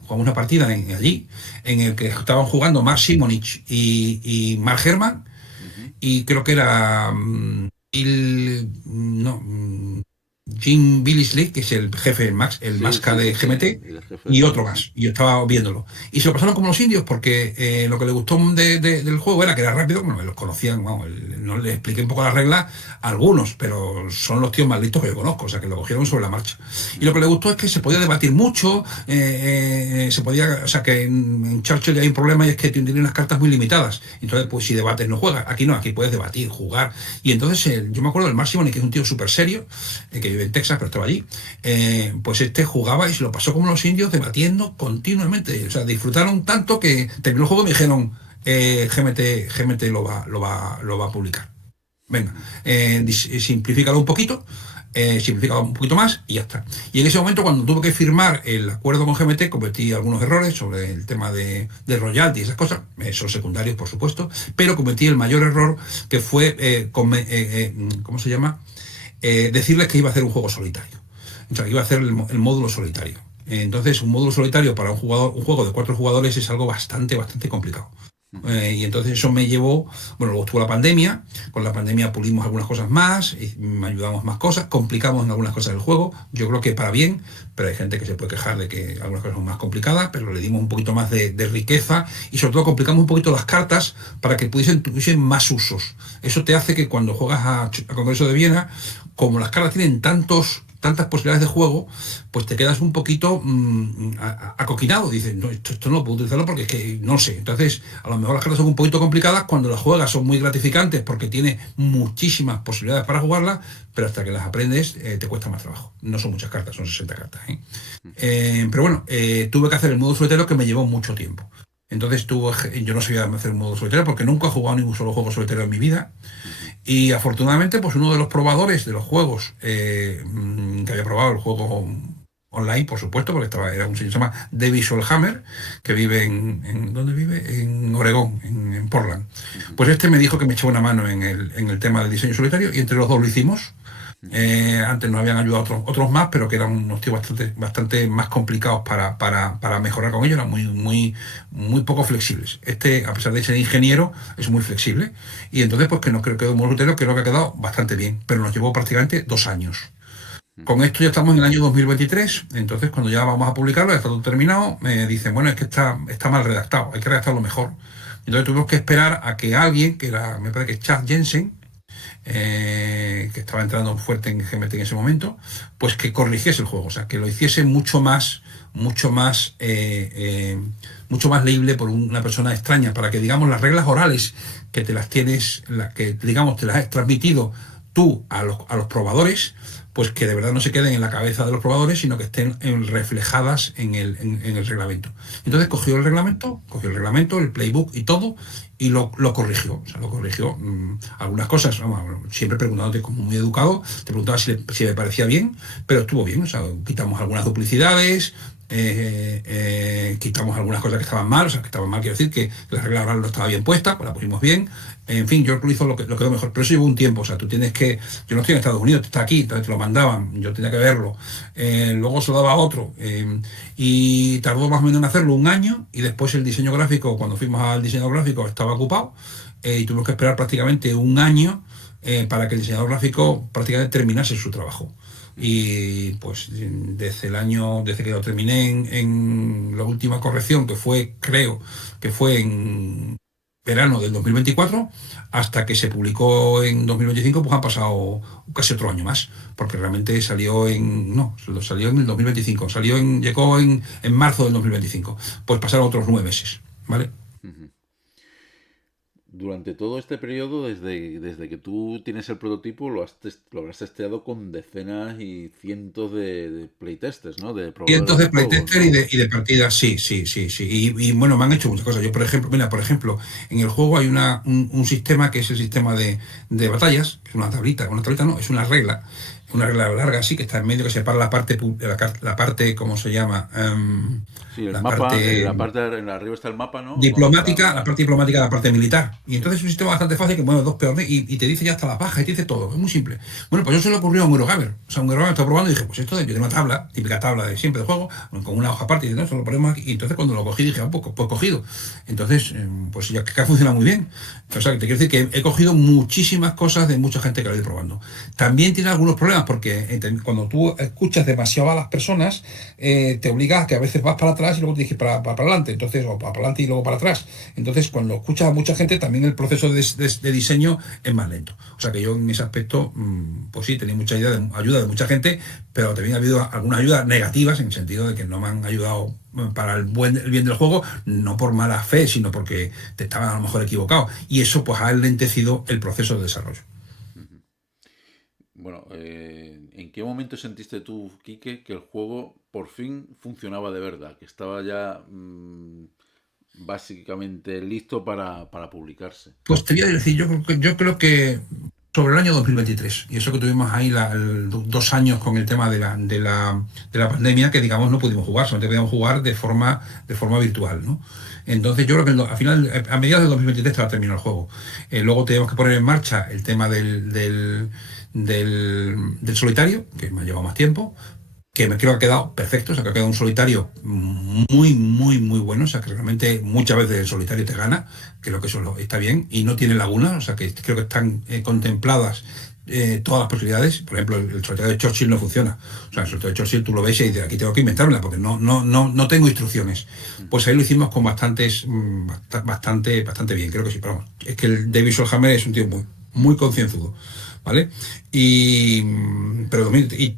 allí, en el que estaban jugando Mark Simonich y Mark Herman, Ujú. y creo que era no, Jim Billingsley, que es el jefe, el Sí, Masca sí, de sí, sí, GMT, el jefe de y otro GMT. más. Y yo estaba viéndolo. Y se lo pasaron como los indios, porque lo que le gustó del juego era que era rápido. Bueno, los conocían, vamos, no les expliqué un poco las reglas a algunos, pero son los tíos más listos que yo conozco, o sea, que lo cogieron sobre la marcha. Y lo que le gustó es que se podía debatir mucho, se podía, o sea, que en Churchill hay un problema y es que tiene unas cartas muy limitadas. Entonces, pues si debates no juegas. Aquí no, aquí puedes debatir, jugar. Y entonces, yo me acuerdo del Máximo, que es un tío súper serio, que vive en Texas, pero estaba allí. Pues este jugaba y se lo pasó como los indios, debatiendo continuamente. O sea, disfrutaron tanto que terminó el juego y me dijeron, GMT lo va a publicar. Venga, simplifícalo un poquito, simplificado un poquito más y ya está. Y en ese momento, cuando tuve que firmar el acuerdo con GMT, cometí algunos errores sobre el tema de royalty y esas cosas, son secundarios, por supuesto, pero cometí el mayor error, que fue, ¿cómo se llama? Decirles que iba a hacer un juego solitario. O sea, que iba a hacer el módulo solitario. Entonces, un módulo solitario para un juego de 4 jugadores es algo bastante complicado. Y entonces eso me llevó, bueno, luego estuvo la pandemia, con la pandemia pulimos algunas cosas más, y ayudamos más cosas, complicamos en algunas cosas del juego, yo creo que para bien, pero hay gente que se puede quejar de que algunas cosas son más complicadas, pero le dimos un poquito más de riqueza y sobre todo complicamos un poquito las cartas para que tuviesen más usos. Eso te hace que cuando juegas a Congreso de Viena, como las cartas tienen tantas posibilidades de juego, pues te quedas un poquito acoquinado. Dices, no, esto no puedo utilizarlo porque es que no sé. Entonces, a lo mejor las cartas son un poquito complicadas, cuando las juegas son muy gratificantes porque tiene muchísimas posibilidades para jugarlas, pero hasta que las aprendes te cuesta más trabajo. No son muchas cartas, son 60 cartas. Pero bueno, tuve que hacer el modo solitario, que me llevó mucho tiempo. Entonces yo no sabía hacer un modo solitario porque nunca he jugado ningún solo juego solitario en mi vida. Y afortunadamente, pues uno de los probadores de los juegos, que había probado el juego online, por supuesto, porque era un señor que se llama David Solhammer, que vive ¿dónde vive? En Oregón, en Portland. Pues este me dijo que me echaba una mano en el tema del diseño solitario, y entre los dos lo hicimos. Antes nos habían ayudado otros más, pero que eran unos tíos bastante más complicados para mejorar con ellos, eran muy poco flexibles. Este, a pesar de ser ingeniero, es muy flexible. Y entonces, pues que nos quedó un creo que ha quedado bastante bien, pero nos llevó prácticamente 2 años. Con esto ya estamos en el año 2023, entonces cuando ya vamos a publicarlo, ya está todo terminado, me dicen, bueno, es que está mal redactado, hay que redactarlo mejor. Entonces tuvimos que esperar a que alguien, me parece que es Chad Jensen, que estaba entrando fuerte en GMT en ese momento, pues que corrigiese el juego, o sea, que lo hiciese mucho más leíble por una persona extraña, para que, digamos, las reglas orales que te las tienes, que digamos te las has transmitido tú a los probadores, pues que de verdad no se queden en la cabeza de los probadores, sino que estén reflejadas en el reglamento. Entonces cogió el reglamento, el playbook y todo, y lo corrigió. O sea, lo corrigió algunas cosas, siempre preguntándote, como muy educado, te preguntaba si me parecía bien, pero estuvo bien. O sea, quitamos algunas duplicidades, quitamos algunas cosas que estaban mal, quiero decir que la regla oral no estaba bien puesta, pues la pusimos bien. En fin, yo lo hizo lo quedó mejor, pero eso llevó un tiempo. O sea, yo no estoy en Estados Unidos, tú estás aquí, entonces te lo mandaban, yo tenía que verlo, luego se lo daba a otro, y tardó más o menos en hacerlo 1 año, y después el diseño gráfico, cuando fuimos al diseño gráfico, estaba ocupado, y tuvimos que esperar prácticamente 1 año para que el diseñador gráfico prácticamente terminase su trabajo. Y pues desde que lo terminé en la última corrección, creo que fue en verano del 2024, hasta que se publicó en 2025, pues han pasado casi otro año más, porque realmente salió en el 2025, llegó en marzo del 2025, pues pasaron otros 9 meses, ¿vale? Durante todo este periodo, desde que tú tienes el prototipo, lo habrás testeado con decenas y cientos de playtesters, ¿no? De Cientos probadores de de juegos, playtester ¿no? y de partidas, sí. Y bueno, me han hecho muchas cosas. Yo, por ejemplo, en el juego hay un sistema que es el sistema de batallas, que es una tablita no, es una regla larga así, que está en medio, que separa la parte, ¿cómo se llama? Sí, el La mapa, parte en arriba está el mapa, ¿no? Donde diplomática, está... la parte diplomática, la parte militar. Y entonces es un sistema bastante fácil, que mueve 2 peones y te dice ya hasta la paja, y te dice todo. Es muy simple. Bueno, pues eso se le ocurrió a un Eurogamer. O sea, un Eurogamer estaba probando y dije, pues yo tengo una tabla, típica tabla de siempre de juego, con una hoja aparte, y dice, no, eso lo ponemos aquí. Y entonces cuando lo cogí dije, pues cogido. Entonces, pues ya que funciona muy bien. O sea, que te quiero decir que he cogido muchísimas cosas de mucha gente que lo he ido probando. También tiene algunos problemas, problemas porque cuando tú escuchas demasiado a las personas, te obliga a que a veces vas para atrás y luego tienes que ir para adelante, entonces, o para adelante y luego para atrás. Entonces, cuando escuchas a mucha gente, también el proceso de diseño es más lento. O sea que yo en ese aspecto, pues sí, tenía mucha ayuda de mucha gente, pero también ha habido algunas ayudas negativas en el sentido de que no me han ayudado para el bien del juego, no por mala fe, sino porque te estaban a lo mejor equivocado. Y eso pues ha enlentecido el proceso de desarrollo. Bueno, ¿en qué momento sentiste tú, Quique, que el juego por fin funcionaba de verdad? Que estaba ya básicamente listo para publicarse. Pues te voy a decir, yo creo que sobre el año 2023, y eso que tuvimos ahí 2 años con el tema de la pandemia, que digamos no pudimos jugar, solamente podíamos jugar de forma virtual, ¿no? Entonces yo creo que al final, a mediados de 2023 estaba terminado el juego. Luego teníamos que poner en marcha el tema del solitario, que me ha llevado más tiempo, que me creo que ha quedado perfecto, o sea, que ha quedado un solitario muy, muy, muy bueno, o sea, que realmente muchas veces el solitario te gana, creo que eso está bien, y no tiene lagunas, o sea, que creo que están contempladas todas las posibilidades. Por ejemplo, el solitario de Churchill no funciona, o sea, el solitario de Churchill tú lo ves y dices, aquí tengo que inventármela, porque no tengo instrucciones. Pues ahí lo hicimos con bastante bien, creo que sí, pero vamos, es que el David Solhammer es un tío muy, muy concienzudo. ¿Vale? Y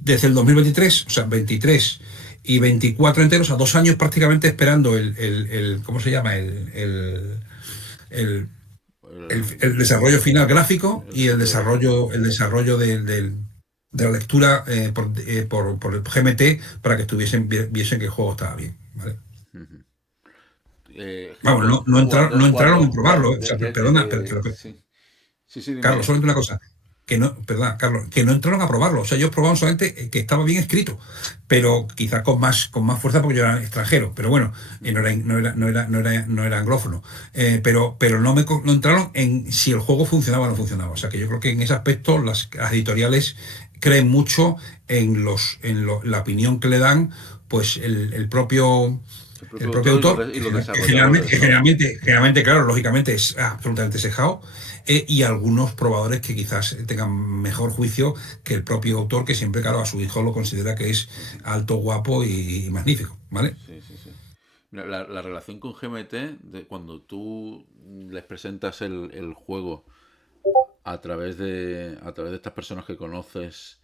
desde el 2023, o sea, 23 y 24 enteros, o sea, 2 años prácticamente esperando ¿cómo se llama? El, el desarrollo final gráfico El y el desarrollo gráfico. desarrollo de la lectura por el GMT para que viesen que el juego estaba bien, ¿vale? Ujú. Vamos, Ejemplo, no entraron en cuando, probarlo, o sea, perdona, sí, sí, sí, dime, Carlos, dime. solamente una cosa, perdón, Carlos, que no entraron a probarlo. O sea, ellos probaban solamente que estaba bien escrito, pero quizás con más fuerza porque yo era extranjero. Pero bueno, no era anglófono. Pero no entraron en si el juego funcionaba o no funcionaba. O sea, que yo creo que en ese aspecto las editoriales creen mucho la opinión que le dan, pues el propio El el propio propio autor autor, y los que generalmente, desarrolladores, que ¿no? generalmente, claro, lógicamente es absolutamente sesgado, y algunos probadores que quizás tengan mejor juicio que el propio autor, que siempre, claro, a su hijo lo considera que es Ujú. alto, guapo y magnífico, ¿vale? Sí, sí, sí. Mira, la relación con GMT, cuando tú les presentas el juego a través de estas personas que conoces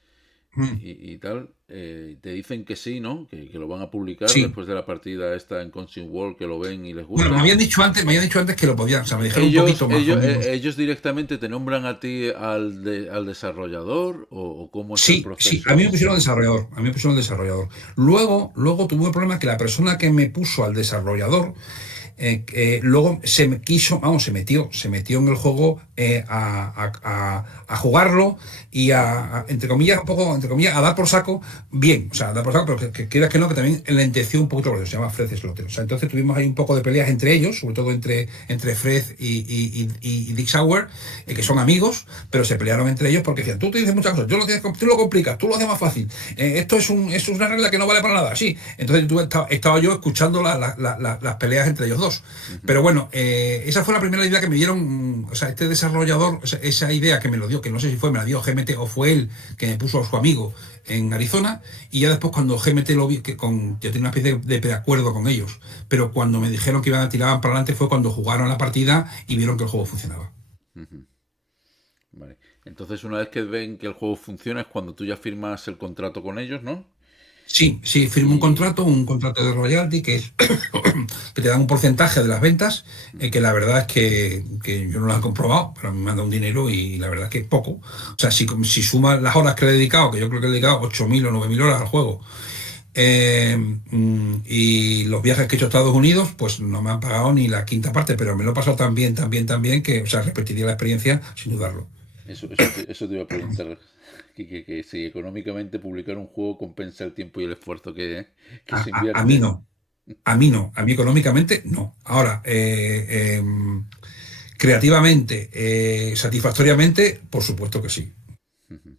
Mm. y tal, te dicen que sí, ¿no? Que lo van a publicar Sí. después de la partida esta en Consum World, que lo ven y les Bueno, me gusta. habían dicho antes, que lo podían, o sea, me dijeron un Ellos, poquito más o ellos, menos. ellos directamente te nombran a ti al desarrollador o cómo es el Sí, sí, a mí me proceso. pusieron desarrollador, a mí me pusieron desarrollador. Luego tuve un problema que la persona que me puso al desarrollador, luego se metió en el juego, a jugarlo y entre comillas, un poco, entre comillas, a dar por saco, bien, o sea, a dar por saco, pero que quieras que no, que también enlenteció un poquito el proceso, se llama Fred Slaughter. O sea, entonces tuvimos ahí un poco de peleas entre ellos, sobre todo entre Fred y Dick Sauer, que son amigos, pero se pelearon entre ellos porque decían, tú te dices muchas cosas, tú lo complicas, tú lo haces más fácil, esto es una regla que no vale para nada, sí. Entonces estaba yo escuchando las peleas entre ellos dos. Ujú. Pero bueno, esa fue la primera idea que me dieron, o sea, este desarrollador, o sea, esa idea que me lo dio, que no sé si me la dio GMT o fue él que me puso a su amigo en Arizona, y ya después cuando GMT lo vi, yo tenía una especie de preacuerdo con ellos, pero cuando me dijeron que tiraban para adelante fue cuando jugaron la partida y vieron que el juego funcionaba. Ujú. Vale. Entonces, una vez que ven que el juego funciona es cuando tú ya firmas el contrato con ellos, ¿no? Sí, sí, firmo Y un contrato de royalty que es que te dan un porcentaje de las ventas, que la verdad es que yo no lo he comprobado, pero me han dado un dinero y la verdad es que es poco. O sea, si sumas las horas que le he dedicado, que yo creo que le he dedicado 8.000 o 9.000 horas al juego, y los viajes que he hecho a Estados Unidos, pues no me han pagado ni la quinta parte, pero me lo he pasado tan bien, tan bien, tan bien, que, o sea, repetiría la experiencia sin dudarlo. eso te iba a preguntar, que si económicamente publicar un juego compensa el tiempo y el esfuerzo que A, se a mí invierte. no, a mí no, a mí económicamente no. Ahora, creativamente, satisfactoriamente, por supuesto que sí. Ujú.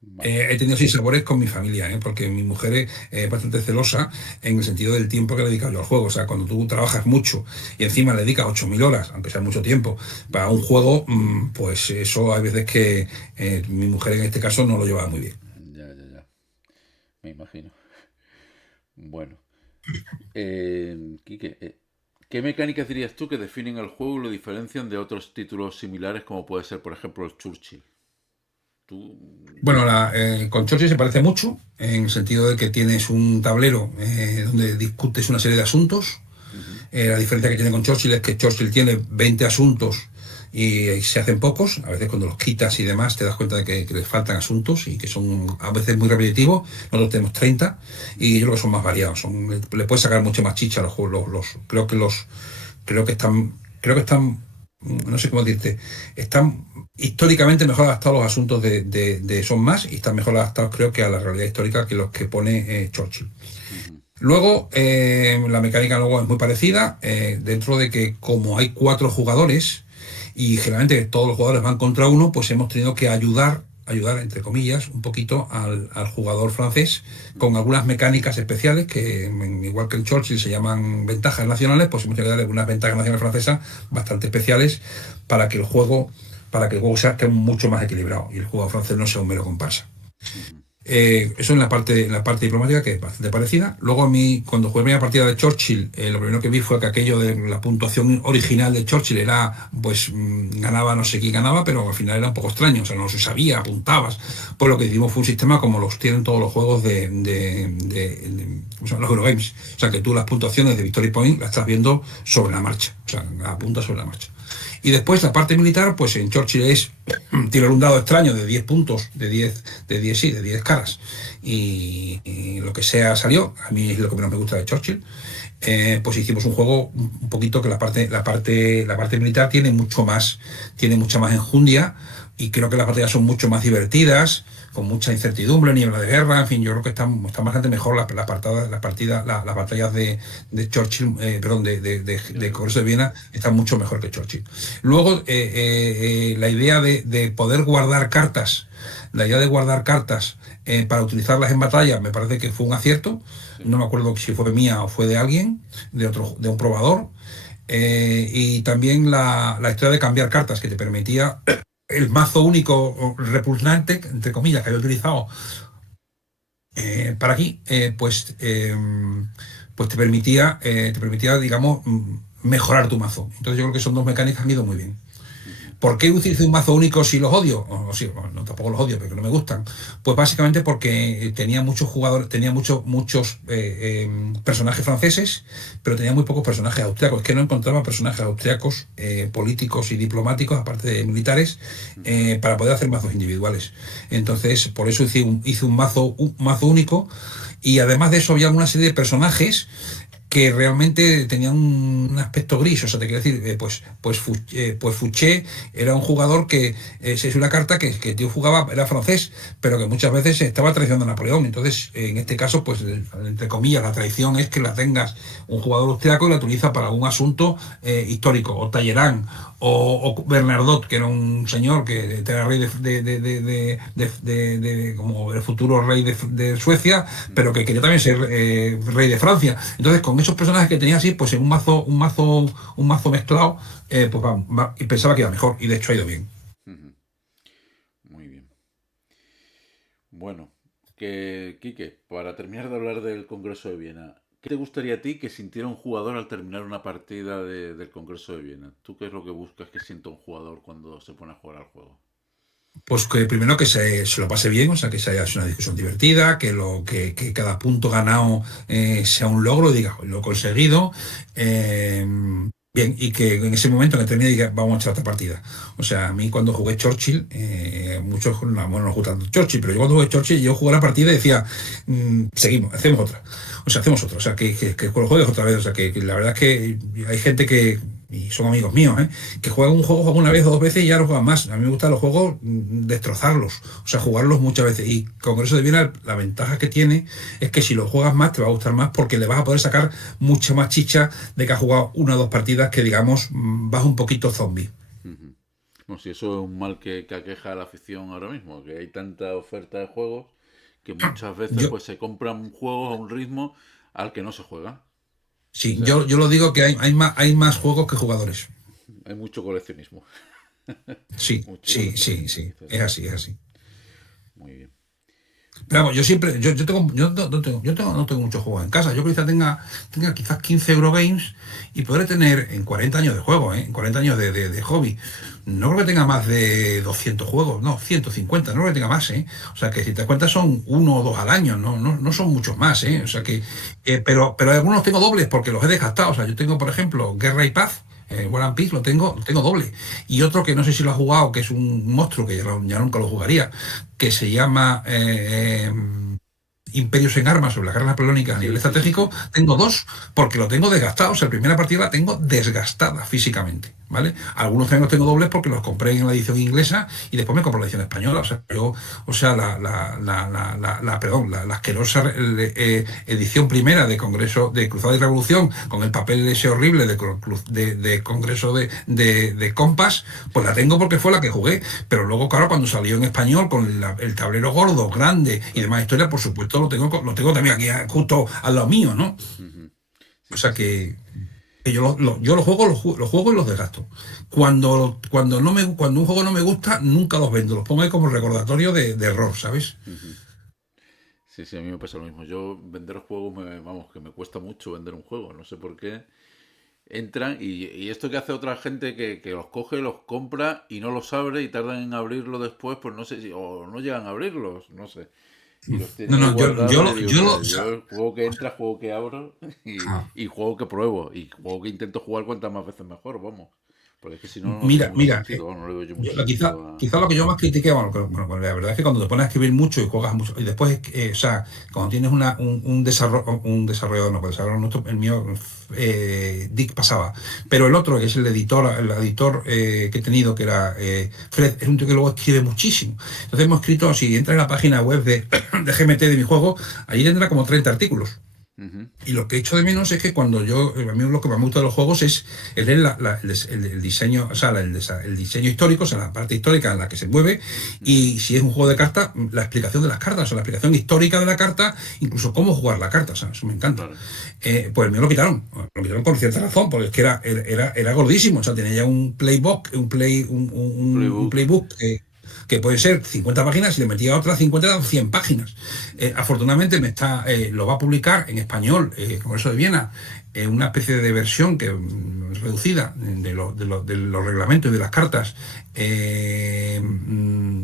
Vale. He tenido sinsabores con mi familia, porque mi mujer es bastante celosa en el sentido del tiempo que le dedico yo al juego. O sea, cuando tú trabajas mucho y encima le dedicas 8.000 horas, aunque sea mucho tiempo, para un juego, pues eso hay veces que mi mujer en este caso no lo lleva muy bien. Ya, ya, ya. Me imagino. Bueno. Quique, ¿qué mecánicas dirías tú que definen el juego y lo diferencian de otros títulos similares como puede ser, por ejemplo, el Churchill? Tú... Bueno, con Churchill se parece mucho en el sentido de que tienes un tablero donde discutes una serie de asuntos. Ujú. La diferencia que tiene con Churchill es que Churchill tiene 20 asuntos y se hacen pocos. A veces cuando los quitas y demás te das cuenta de que les faltan asuntos y que son a veces muy repetitivos. Nosotros tenemos 30 y yo creo que son más variados. Le puedes sacar mucho más chicha a los juegos. Creo que están, no sé cómo decirte, están históricamente mejor adaptados los asuntos son más y están mejor adaptados creo que a la realidad histórica que los que pone Churchill. Ujú. Luego, la mecánica luego es muy parecida, dentro de que como hay 4 jugadores y generalmente todos los jugadores van contra uno, pues hemos tenido que ayudar entre comillas, un poquito al jugador francés con algunas mecánicas especiales que, igual que en Churchill se llaman ventajas nacionales, pues hemos tenido que darle unas ventajas nacionales francesas bastante especiales para que el juego, sea esté mucho más equilibrado y el juego francés no sea un mero comparsa. Ujú. Eso en la parte diplomática, que es bastante parecida. Luego a mí, cuando jugué mi partida de Churchill, lo primero que vi fue que aquello de la puntuación original de Churchill era, pues, ganaba no sé quién ganaba, pero al final era un poco extraño, o sea, no se sabía, apuntabas. Pues lo que hicimos fue un sistema como los tienen todos los juegos ¿cómo se llama? Los Eurogames. O sea, que tú las puntuaciones de Victory Point las estás viendo sobre la marcha, o sea, apuntas sobre la marcha. Y después la parte militar, pues en Churchill es tirar un dado extraño de 10 puntos, de 10 caras, y lo que sea salió. A mí es lo que menos me gusta de Churchill. Pues hicimos un juego un poquito que la parte militar tiene mucha más enjundia, y creo que las batallas son mucho más divertidas, con mucha incertidumbre, niebla de guerra, en fin, yo creo que están bastante mejor las batallas de Churchill, perdón, de Congreso de Viena, están mucho mejor que Churchill. Luego, la idea de poder guardar cartas, para utilizarlas en batalla, me parece que fue un acierto. Sí. No me acuerdo si fue mía o fue de alguien, de un probador. Y también la historia de cambiar cartas, que te permitía el mazo único repugnante, entre comillas, que había utilizado para aquí, pues te permitía, digamos, mejorar tu mazo. Entonces yo creo que son dos mecánicas que han ido muy bien. Ujú. ¿Por qué utilizo un mazo único si los odio? O sí, bueno, no, tampoco los odio, pero no me gustan. Pues básicamente porque tenía muchos jugadores, tenía muchos personajes franceses, pero tenía muy pocos personajes austriacos. Es que no encontraba personajes austriacos, políticos y diplomáticos, aparte de militares, Ujú. para poder hacer mazos individuales. Entonces, por eso hice un mazo único. Y además de eso, había una serie de personajes que realmente tenían un aspecto gris. O sea, te quiero decir, pues Fouché era un jugador que es una carta que el tío jugaba, era francés, pero que muchas veces estaba traicionando a Napoleón. Entonces, en este caso, pues entre comillas, la traición es que la tengas un jugador austriaco y la utiliza para algún asunto histórico, o Talleyrand, o Bernardot, que era un señor que era rey como el futuro rey de Suecia, pero que quería también ser rey de Francia. Entonces, con esos personajes que tenía así, pues en un mazo mezclado, pues y pensaba que iba mejor, y de hecho ha ido bien. Ujú. Muy bien. Bueno, que, Quique, para terminar de hablar del Congreso de Viena, ¿qué te gustaría a ti que sintiera un jugador al terminar una partida del Congreso de Viena? ¿Tú qué es lo que buscas que sienta un jugador cuando se pone a jugar al juego? Pues que primero que se lo pase bien, o sea, que sea una discusión divertida, que cada punto ganado sea un logro, diga, lo he conseguido. Bien, y que en ese momento en que termine diga, vamos a echar otra partida. O sea, a mí cuando jugué Churchill, muchos no, bueno, nos gusta Churchill, pero yo cuando jugué Churchill, yo jugué la partida y decía, seguimos, hacemos otra. O sea, hacemos otra. O sea, que lo juegues otra vez. O sea, que la verdad es que hay gente y son amigos míos, que juegan un juego una vez o dos veces y ya no juegan más. A mí me gustan los juegos, destrozarlos, o sea, jugarlos muchas veces. Y Congreso de Viena, la ventaja que tiene es que si lo juegas más, te va a gustar más porque le vas a poder sacar mucha más chicha de que has jugado una o dos partidas que, digamos, vas un poquito zombie. Ujú. Bueno, si eso es un mal que aqueja a la afición ahora mismo, que hay tanta oferta de juegos que muchas veces Yo, pues se compran juegos a un ritmo al que no se juega. O sí, sea, yo lo digo que hay más juegos que jugadores. hay mucho coleccionismo. Sí, Mucho sí, sí, coleccionismo. sí. Dices, Es así, es así. muy bien. Pero vamos, yo siempre, yo no tengo muchos juegos en casa. Yo quizás tenga quizás 15 Eurogames y podré tener en 40 años de juego, en 40 años de hobby. No creo que tenga más de 200 juegos, no, 150, no creo que tenga más, ¿eh? O sea que si te das cuenta son uno o dos al año, no son muchos más, ¿eh? O sea que, pero algunos tengo dobles porque los he desgastado. O sea, yo tengo, por ejemplo, Guerra y Paz. War and Peace lo tengo doble. Y otro que no sé si lo has jugado, que es un monstruo que ya nunca lo jugaría, que se llama Imperios en Armas sobre las guerras napoleónicas a nivel Sí, sí, sí, estratégico, sí. tengo dos, porque lo tengo desgastado. O sea, la primera partida la tengo desgastada físicamente, ¿vale? Ujú. Algunos también los tengo dobles porque los compré en la edición inglesa y después me compré la edición española. O sea, la asquerosa edición primera de Congreso de Cruzada y Revolución, con el papel ese horrible de Congreso de Compas, pues la tengo porque fue la que jugué. Pero luego, claro, cuando salió en español con el tablero gordo, grande y Claro. demás historia, por supuesto lo tengo también aquí justo al lado mío, ¿no? Ujú. O Sí, sí, sea sí. que yo los juego y los desgasto. Cuando un juego no me gusta, nunca los vendo, los pongo ahí como recordatorio de error, ¿sabes? Ujú. Sí, sí, a mí me pasa lo mismo. Yo vender juegos, vamos, que me cuesta mucho vender un juego. No sé por qué. Entran y esto que hace otra gente que los coge, los compra y no los abre y tardan en abrirlo después, pues no sé si, o no llegan a abrirlos, no sé. Y los No, tienen ahí no, guardados y digo, mira, o sea, yo juego que entra, juego que abro ah, y juego que pruebo y juego que intento jugar cuantas más veces mejor, vamos. Porque es que si no, no tiene mira, mucho mira, sentido, vamos, no le veo yo mucho quizá, sentido a... quizá lo que yo más critiqué, bueno, bueno, la verdad es que cuando te pones a escribir mucho y juegas mucho, y después, o sea, cuando tienes un desarrollador, no, pues desarrollador nuestro, el mío, Dick pasaba, pero el otro, que es el editor que he tenido, que era Fred, es un tío que luego escribe muchísimo. Entonces hemos escrito, si entras en la página web de GMT de mi juego, allí tendrá como 30 artículos. Ujú. Y lo que echo de menos es que a mí lo que más me gusta de los juegos es leer el diseño, o sea, el diseño histórico, o sea, la parte histórica en la que se mueve, Ujú. y si es un juego de cartas, la explicación de las cartas, o sea, la explicación histórica de la carta, incluso cómo jugar la carta, o sea, eso me encanta. Claro. Pues el mío lo quitaron por cierta razón, porque es que era gordísimo, o sea, tenía ya un playbook, Un un playbook. playbook que puede ser 50 páginas, y le metía otras 50, eran 100 páginas. Ya. Afortunadamente lo va a publicar en español, el Congreso de Viena, una especie de versión reducida de los reglamentos y de las cartas,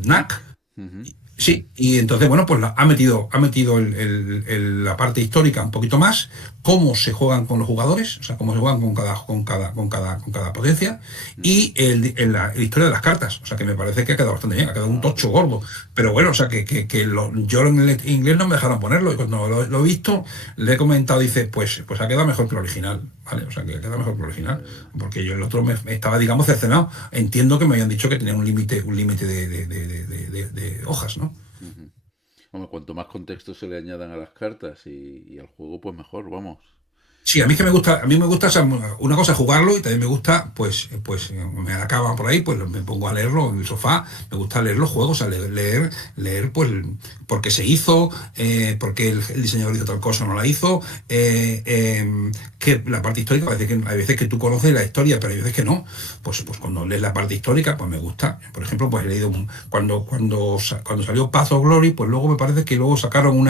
NAC. Ujú. Sí, y entonces, bueno, pues ha metido la parte histórica un poquito más, cómo se juegan con los jugadores, o sea, cómo se juegan con cada potencia, Ujú. y la historia de las cartas, o sea, que me parece que ha quedado bastante bien, ha quedado un Ah, qué tocho bien. gordo. Pero bueno, o sea, yo en el inglés no me dejaron ponerlo, y cuando lo he visto, le he comentado, dice, pues ha quedado mejor que el original, ¿vale? O sea, que ha quedado mejor que el Ya, original, ya, ya. porque yo el otro me estaba, digamos, cercenado. Entiendo que me habían dicho que tenía un límite de hojas, ¿no? Ujú. Hombre, cuanto más contexto se le añadan a las cartas y al juego, pues mejor, vamos. Sí, a mí me gusta, o sea, una cosa es jugarlo, y también me gusta, pues me acaban por ahí, pues me pongo a leerlo en el sofá. Me gusta leer los juegos, o sea, leer, pues, por qué se hizo, por qué el diseñador hizo tal cosa o no la hizo, que la parte histórica, hay veces que tú conoces la historia, pero hay veces que no. Pues cuando lees la parte histórica, pues me gusta. Por ejemplo, pues he leído cuando salió Path of Glory, pues luego me parece que luego sacaron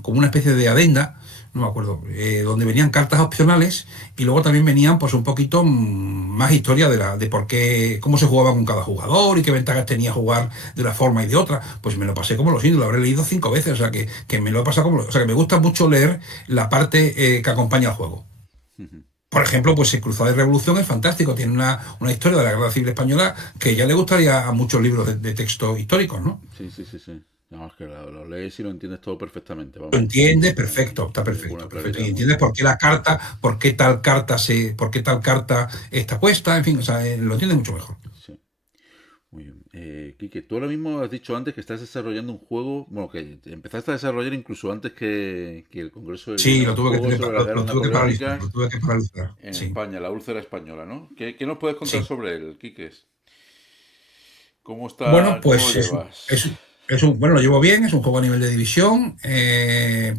como una especie de adenda, no me acuerdo, donde venían cartas opcionales, y luego también venían pues un poquito más historia de por qué, cómo se jugaba con cada jugador y qué ventajas tenía jugar de una forma y de otra. Pues me lo pasé como los indios, lo habré leído 5 veces, o sea que me lo he pasado o sea que me gusta mucho leer la parte que acompaña al juego. Ujú. Por ejemplo, pues el Cruzada y Revolución es fantástico, tiene una historia de la Guerra Civil Española que ya le gustaría a muchos libros de texto históricos, ¿no? Sí, sí, sí, sí. No, es que lo lees y lo entiendes todo perfectamente, Lo vamos. entiendes, perfecto, está Y con una perfecto, perfecto. claridad Y muy entiendes bien. por qué tal carta está puesta, en fin, o sea, lo entiendes mucho mejor. Sí, muy bien. Quique, tú ahora mismo has dicho antes que estás desarrollando un juego, bueno, que empezaste a desarrollar incluso antes que el Congreso de Sí, Viena, lo un tuve que juego tener, sobre las lo, guerras lo tuve que paralizar, lo napoleónicas tuve que paralizar. en Sí, España, la úlcera española, ¿no? ¿Qué nos puedes contar sí. sobre él, Quique? ¿Cómo Bueno, está? ¿Cómo lo pues llevas? bueno, lo llevo bien, es un juego a nivel de división,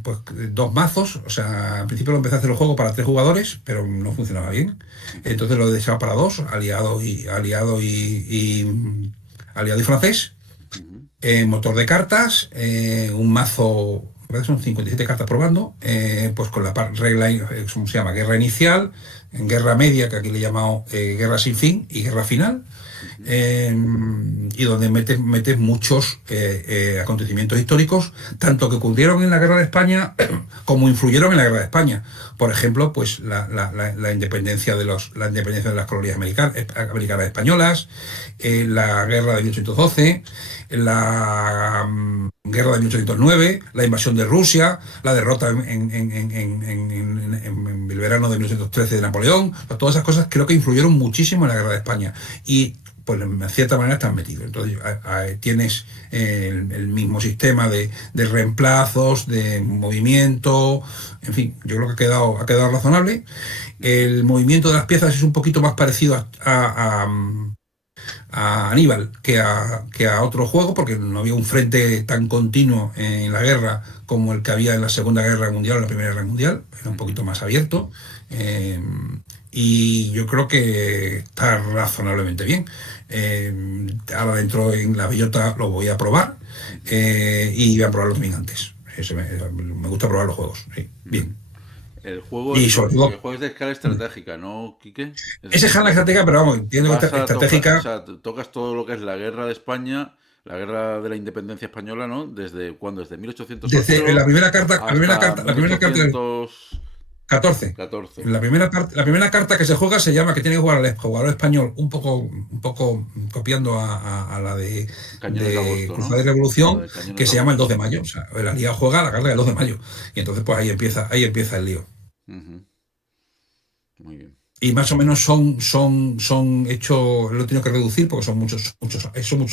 pues dos mazos, o sea, al principio lo empecé a hacer el juego para tres jugadores, pero no funcionaba bien. Ujú, Entonces lo he dejado para dos, aliado y francés, ujú, motor de cartas, un mazo, me parece que son 57 cartas probando, pues con la regla, ¿cómo se llama? Guerra inicial, en guerra media, que aquí le he llamado guerra sin fin y guerra final, ujú, eh, y donde metes muchos acontecimientos históricos, tanto que ocurrieron en la Guerra de España como influyeron en la Guerra de España. Por ejemplo, pues la independencia la independencia de las colonias americanas españolas, la guerra de 1812, la guerra de 1809, la invasión de Rusia, la derrota en el verano de 1813 de Napoleón. Todas esas cosas creo que influyeron muchísimo en la guerra de España. Y pues de cierta manera están metidos. Entonces tienes el mismo sistema de reemplazos, de movimiento, en fin, yo creo que ha quedado razonable. ujú. El movimiento de las piezas es un poquito más parecido a Aníbal que a otro juego, porque no había un frente tan continuo en la guerra como el que había en la Segunda Guerra Mundial o en la Primera Guerra Mundial, era un Ujú, poquito más abierto. eh, y yo creo que está razonablemente bien. Ahora dentro en la bellota lo voy a probar, ujú, y voy a probar los también antes. Me gusta probar los juegos, sí, ujú. bien. El Y sobre todo, juego es de escala estratégica, ¿no, Quique? Es ese es decir, la estrategia, pero vamos, entiendo que vas a tocar, o estratégica. sea, tocas todo lo que es la guerra de España, la guerra de la independencia española, ¿no? ¿Desde cuándo? Desde Desde la 1808 primera carta, hasta la primera carta 14. 1814. La primera carta que se juega se llama que tiene que jugar el jugador español, un poco copiando a la Cañones de de agosto, Cruzada y ¿no? La Revolución, de Cañones que de se llama el 2 agosto. de mayo. O sea, el aliado juega la carta del 2 de mayo. Y entonces, pues ahí empieza el lío. Ujú, muy bien. Y más o menos son hechos, lo he tenido que reducir porque son muchos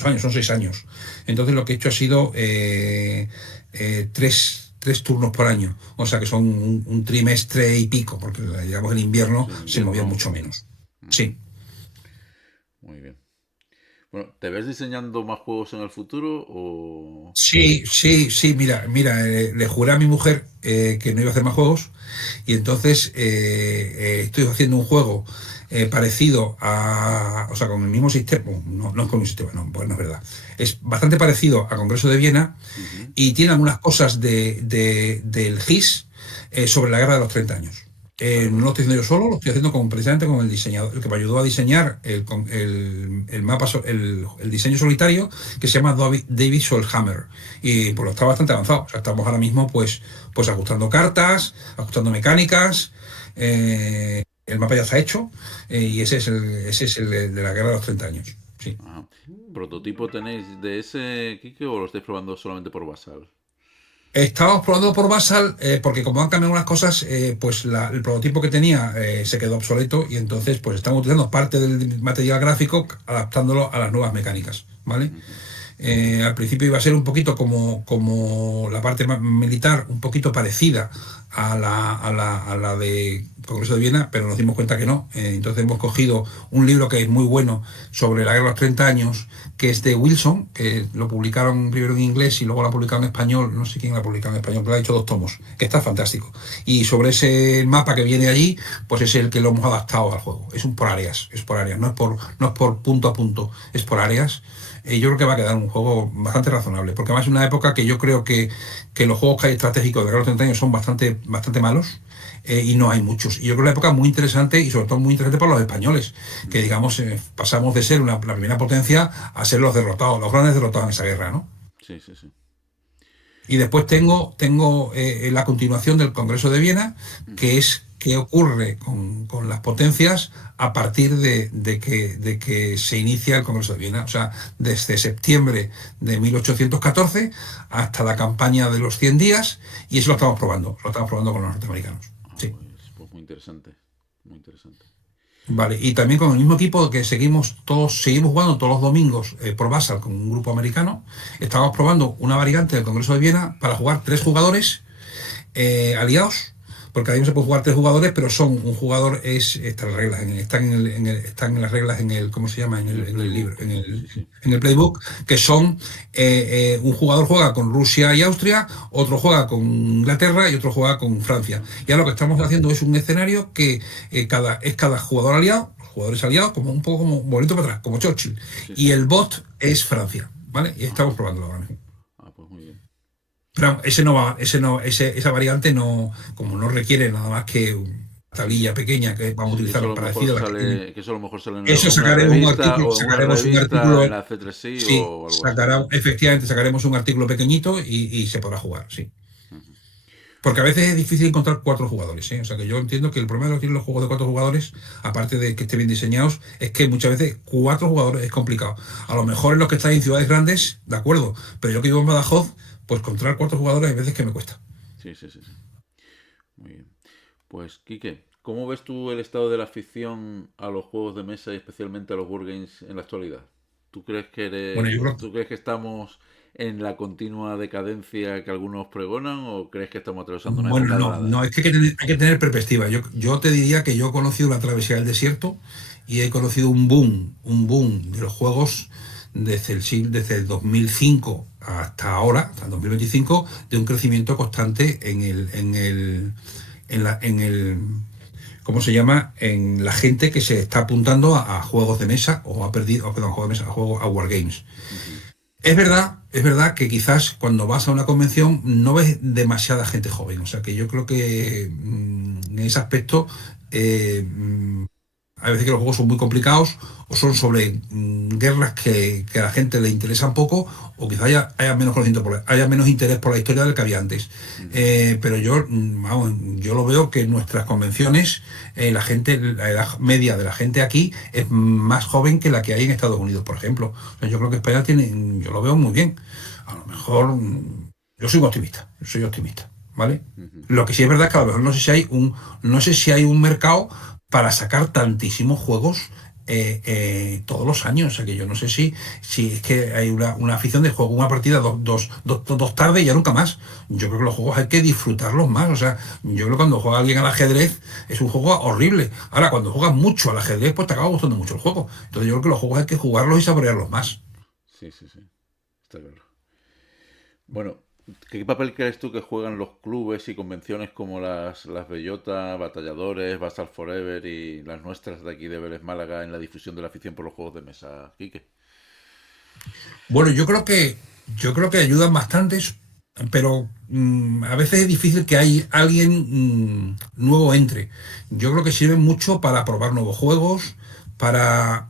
años, son 6 años. Entonces lo que he hecho ha sido tres turnos por año. O sea que son un trimestre y pico, porque digamos en invierno Sí, en se movía invierno. mucho menos. Ujú, Sí. muy bien. Bueno, ¿te ves diseñando más juegos en el futuro o...? Sí, sí, sí, mira, le juré a mi mujer que no iba a hacer más juegos y entonces estoy haciendo un juego parecido o sea, con el mismo sistema, no, no es con un sistema, no, pues no es verdad. Es bastante parecido a Congreso de Viena Ujú, y tiene algunas cosas del GIS sobre la guerra de los 30 años. vale, No lo vale. estoy haciendo yo solo, lo estoy haciendo precisamente con el diseñador, el que me ayudó a diseñar el mapa, el diseño solitario, que se llama David Solhammer. Y pues está bastante avanzado. O sea, estamos ahora mismo pues ajustando cartas, ajustando mecánicas. El mapa ya está hecho, y ese es el de la guerra de los 30 años. Sí. Ajá. ¿Prototipo tenéis de ese, Kike, o lo estáis probando solamente por basal? Estamos probando por Basal, porque como han cambiado unas cosas, pues el prototipo que tenía se quedó obsoleto y entonces pues estamos utilizando parte del material gráfico adaptándolo a las nuevas mecánicas, ¿vale? Ujú, Al principio iba a ser un poquito como la parte militar, un poquito parecida a la de Congreso de Viena, pero nos dimos cuenta que no. Entonces hemos cogido un libro que es muy bueno sobre la guerra de los 30 años, que es de Wilson, que lo publicaron primero en inglés y luego lo ha publicado en español, no sé quién lo ha publicado en español, pero ha hecho 2 tomos, que está fantástico. Y sobre ese mapa que viene allí, pues es el que lo hemos adaptado al juego. Es un por áreas, no es por punto a punto, es por áreas. Yo creo que va a quedar un juego bastante razonable, porque además es una época que yo creo que los juegos que hay estratégicos de los 30 años son bastante, bastante malos, y no hay muchos. Y yo creo que es una época muy interesante y sobre todo muy interesante para los españoles, que ujú. digamos pasamos de ser la primera potencia a ser los derrotados, los grandes derrotados en esa guerra, ¿no? Sí, sí, sí. Y después tengo la continuación del Congreso de Viena, que Ujú, es qué ocurre con las potencias a partir de que se inicia el Congreso de Viena. O sea, desde septiembre de 1814 hasta la campaña de los 100 días, y eso ujú. lo estamos probando con los norteamericanos. Ah, Sí. pues muy interesante, muy interesante. Vale, y también con el mismo equipo que seguimos jugando todos los domingos por Basal con un grupo americano. Ujú, Estamos probando una variante del Congreso de Viena para jugar 3 jugadores aliados, porque ahí no se puede jugar 3 jugadores, pero son un jugador, están las reglas, están en las reglas en el, ¿cómo se llama? En el libro, Sí, sí. en el playbook, que son, un jugador juega con Rusia y Austria, otro juega con Inglaterra y otro juega con Francia. Ya lo que estamos haciendo es un escenario que cada jugador aliado, jugadores aliados, como un poco como bonito para atrás, como Churchill, Sí, y sí. el bot es Francia, ¿vale? Y estamos probándolo ahora mismo. Pues muy bien. Pero ese no va, esa variante no, como no requiere nada más que una tablilla pequeña que vamos a Sí, que eso a utilizar lo mejor parecida a la que tiene. sale, que eso a lo mejor sale Eso en una sacaremos un revista artículo, o en una sacaremos un revista artículo, en la C3I sí, o algo así, ¿no? efectivamente sacaremos un artículo pequeñito y se podrá jugar, sí. Ujú. Porque a veces es difícil encontrar 4 jugadores, ¿eh? O sea que yo entiendo que el problema de lo que tienen los juegos de 4 jugadores, aparte de que estén bien diseñados, es que muchas veces 4 jugadores es complicado. A lo mejor en los que están en ciudades grandes, de acuerdo, pero yo que vivo en Badajoz, pues encontrar 4 jugadores hay veces que me cuesta. Sí, sí, sí, sí. Muy bien. Pues, Quique, ¿cómo ves tú el estado de la afición a los juegos de mesa y especialmente a los board games en la actualidad? Bueno, yo creo. ¿Tú crees que estamos en la continua decadencia que algunos pregonan o crees que estamos atravesando una Bueno, época no, dorada? no, es que hay que tener perspectiva. Yo te diría que yo he conocido la travesía del desierto y he conocido un boom de los juegos desde el 2005 hasta ahora, hasta el 2025, de un crecimiento constante en el, ¿cómo se llama? En la gente que se está apuntando a juegos de mesa o ha perdido, perdón, juegos de mesa, a wargames. Ujú. Es verdad que quizás cuando vas a una convención no ves demasiada gente joven. O sea que yo creo que, en ese aspecto, hay veces que los juegos son muy complicados o son sobre, guerras que a la gente le interesan poco o quizás haya menos conocimiento haya menos interés por la historia del que había antes. Ujú. Pero yo, vamos, yo lo veo que en nuestras convenciones, la edad media de la gente aquí es más joven que la que hay en Estados Unidos, por ejemplo. O sea, yo creo que España tiene, yo lo veo muy bien. A lo mejor, yo soy optimista, ¿vale? Ujú. Lo que sí es verdad es que a lo mejor no sé si hay un mercado para sacar tantísimos juegos, todos los años. O sea que yo no sé si es que hay una afición de juego, una partida dos tardes y ya nunca más. Yo creo que los juegos hay que disfrutarlos más. O sea, yo creo que cuando juega alguien al ajedrez es un juego horrible. Ahora, cuando juegas mucho al ajedrez, pues te acaba gustando mucho el juego. Entonces yo creo que los juegos hay que jugarlos y saborearlos más. Sí, sí, sí. Está claro. Bueno, ¿qué papel crees tú que juegan los clubes y convenciones como las Bellota, Batalladores, Basal Forever y las nuestras de aquí de Vélez Málaga en la difusión de la afición por los juegos de mesa, Quique? Bueno, yo creo que ayudan bastantes, pero, a veces es difícil que hay alguien, nuevo entre. Yo creo que sirven mucho para probar nuevos juegos, para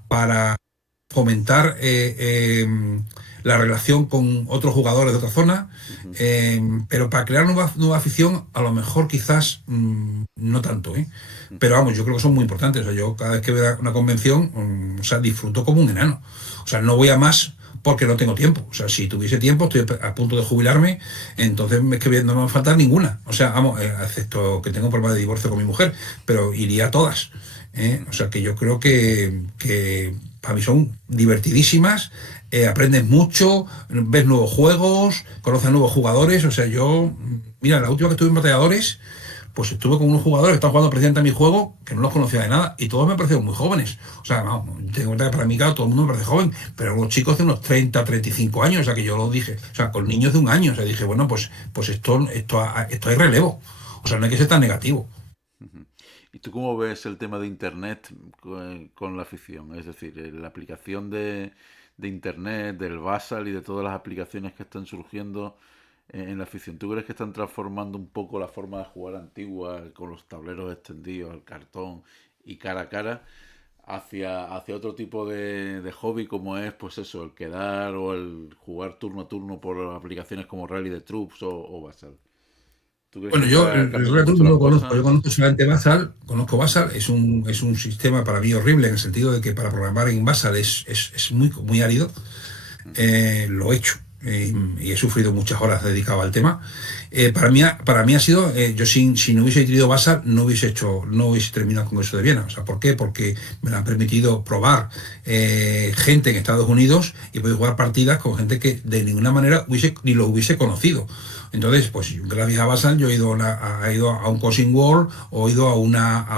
fomentar, la relación con otros jugadores de otra zona, Ujú. pero para crear nueva afición, a lo mejor quizás, no tanto, ¿eh? Pero Ujú. vamos, yo creo que son muy importantes. O sea, yo cada vez que veo una convención, o sea, disfruto como un enano. O sea, no voy a más porque no tengo tiempo. O sea, si tuviese tiempo, estoy a punto de jubilarme, entonces es que no me va a faltar ninguna. O sea, vamos, excepto que tengo un problema de divorcio con mi mujer, pero iría a todas. ¿Eh? O sea, que yo creo que para mí son divertidísimas, aprendes mucho, ves nuevos juegos, conoces nuevos jugadores. O sea, mira, la última que estuve en Batalladores, pues estuve con unos jugadores que estaban jugando precisamente a mi juego, que no los conocía de nada, y todos me parecieron muy jóvenes. O sea, no, tengo en cuenta que para mí, claro, todo el mundo me parece joven, pero unos chicos de unos 35 años. O sea, que yo lo dije, o sea, con niños de un año. O sea, dije, bueno, pues esto hay relevo. O sea, no hay que ser tan negativo. Ujú. ¿Y tú cómo ves el tema de Internet con la afición? Es decir, la aplicación de Internet, del Basal y de todas las aplicaciones que están surgiendo en la afición. ¿Tú crees que están transformando un poco la forma de jugar antigua con los tableros extendidos, el cartón y cara a cara hacia otro tipo de hobby como es, pues eso, el quedar o el jugar turno a turno por aplicaciones como Rally de Troops o Basal? ¿Tú crees que Bueno, yo está el cambiando Reator mucho no las lo conozco. Yo cosas? conozco solamente Basal. Conozco Basal. Es un sistema para mí horrible en el sentido de que para programar en Basal es muy árido. Ujú. Lo he hecho. y he sufrido muchas horas dedicado al tema. Para mí ha sido, yo si no hubiese tenido Basal, no hubiese terminado el Congreso de Viena. O sea, ¿por qué? Porque me lo han permitido probar gente en Estados Unidos y poder jugar partidas con gente que de ninguna manera ni lo hubiese conocido. Entonces, pues gracias a Basal yo he ido he ido a un Cousin World o he ido a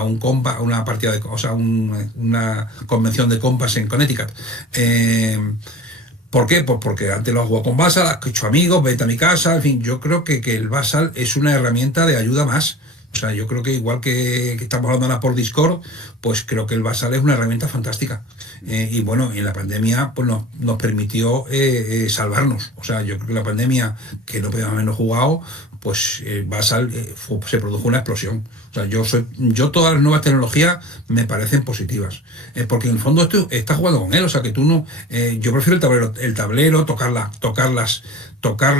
un compa, a una partida o sea, una convención de compas en Connecticut. ¿Por qué? Pues porque antes lo has jugado con Basal, has hecho amigos, vete a mi casa, en fin, yo creo que el Basal es una herramienta de ayuda más. O sea, yo creo que igual que estamos hablando ahora por Discord, pues creo que el Basal es una herramienta fantástica. Y bueno, en la pandemia pues nos permitió salvarnos. O sea, yo creo que la pandemia, que no podíamos habernos jugado, pues Basal se produjo una explosión. O sea, yo todas las nuevas tecnologías me parecen positivas. Porque en el fondo esto estás jugando con él. O sea, que tú no. Yo prefiero el tablero, tocar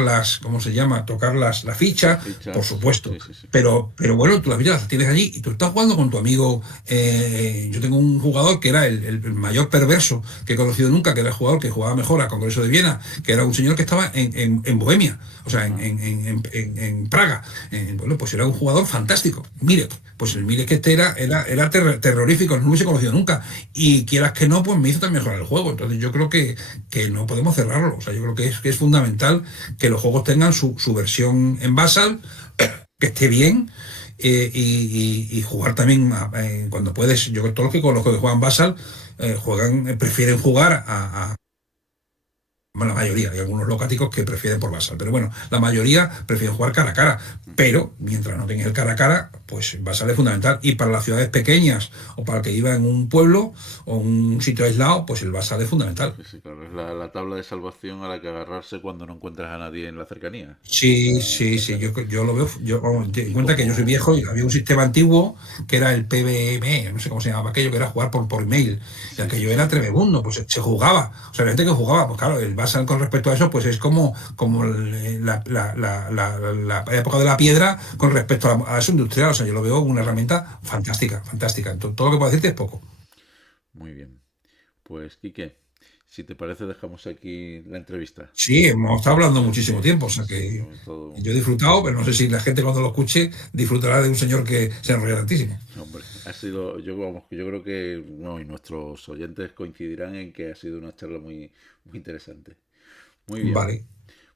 las, ¿cómo se llama? Tocar la ficha, por supuesto. Sí, sí, sí. Pero bueno, tú las fichas las tienes allí y tú estás jugando con tu amigo. Yo tengo un jugador que era el mayor perverso que he conocido nunca, que era el jugador que jugaba mejor al Congreso de Viena, que era un señor que estaba en Bohemia, o sea, en Praga. Bueno, pues era un jugador fantástico. Mire, pues el Mirek este era terrorífico, no lo hubiese conocido nunca. Y quieras que no, pues me hizo también mejorar el juego. Entonces yo creo que no podemos cerrarlo. O sea, yo creo que es fundamental que los juegos tengan su versión en Basal, que esté bien. Y jugar también cuando puedes. Yo creo que todos los que juegan Basal prefieren jugar bueno, la mayoría, hay algunos locáticos que prefieren por Basal, pero bueno, la mayoría prefieren jugar cara a cara, pero mientras no tengas el cara a cara, pues Basal es fundamental. Y para las ciudades pequeñas o para el que viva en un pueblo o un sitio aislado, pues el Basal es fundamental. Sí, sí, claro, es la tabla de salvación a la que agarrarse cuando no encuentras a nadie en la cercanía. Sí, sí, sí, yo lo veo, vamos, ten en cuenta que yo soy viejo y había un sistema antiguo que era el PBM, no sé cómo se llamaba aquello, que era jugar por email, y Sí, sí, aquello era sí. tremebundo, pues se jugaba, o sea, la gente que jugaba, pues claro, el Basal con respecto a eso, pues es como la época de la piedra con respecto a eso industrial, o sea, yo lo veo una herramienta fantástica, fantástica, todo lo que puedo decirte es poco. Muy bien. Pues, Quique, si te parece, dejamos aquí la entrevista. Sí, hemos estado hablando Sí, muchísimo tiempo, o sea sí, que todo. yo he disfrutado, pero no sé si la gente cuando lo escuche disfrutará de un señor que se enrolla tantísimo. Hombre, ha sido, yo creo que, no, y nuestros oyentes coincidirán en que ha sido una charla muy, muy interesante. Muy bien. Vale, muy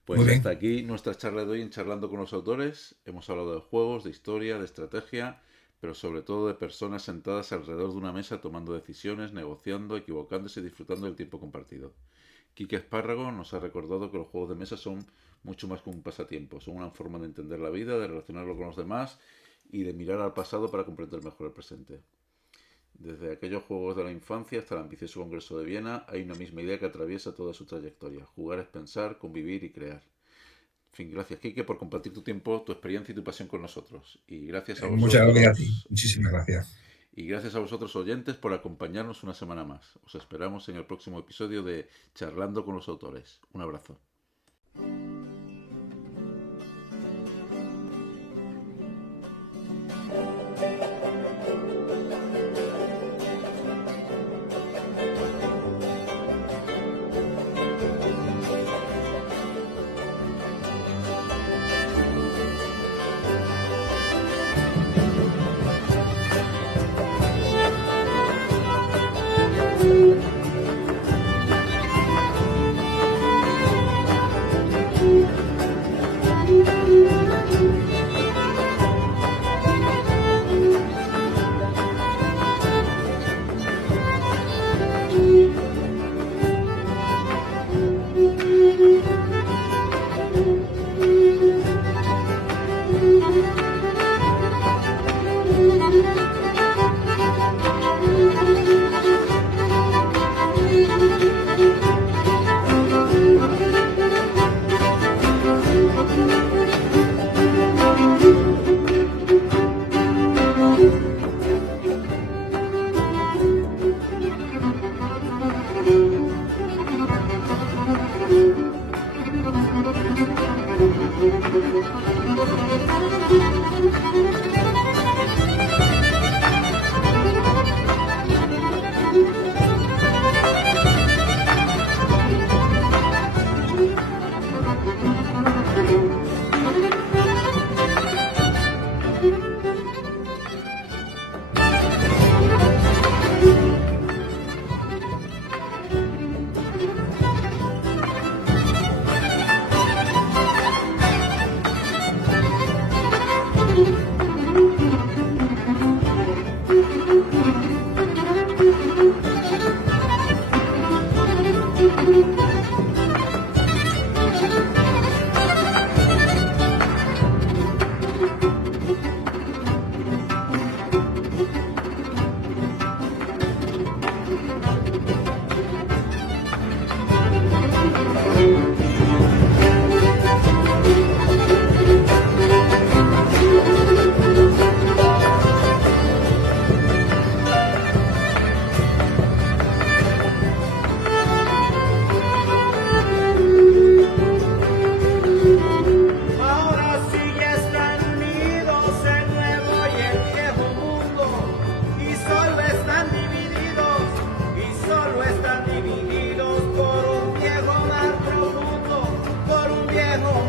Pues hasta bien. aquí nuestra charla de hoy en Charlando con los Autores. Hemos hablado de juegos, de historia, de estrategia, pero sobre todo de personas sentadas alrededor de una mesa tomando decisiones, negociando, equivocándose y disfrutando del tiempo compartido. Quique Espárrago nos ha recordado que los juegos de mesa son mucho más que un pasatiempo, son una forma de entender la vida, de relacionarlo con los demás y de mirar al pasado para comprender mejor el presente. Desde aquellos juegos de la infancia hasta el ambicioso Congreso de Viena, hay una misma idea que atraviesa toda su trayectoria. Jugar es pensar, convivir y crear. En fin, gracias, Kike, por compartir tu tiempo, tu experiencia y tu pasión con nosotros. Y gracias a Muchas gracias a ti. vosotros, Muchísimas gracias. y gracias a vosotros oyentes por acompañarnos una semana más. Os esperamos en el próximo episodio de Charlando con los Autores. Un abrazo. viejo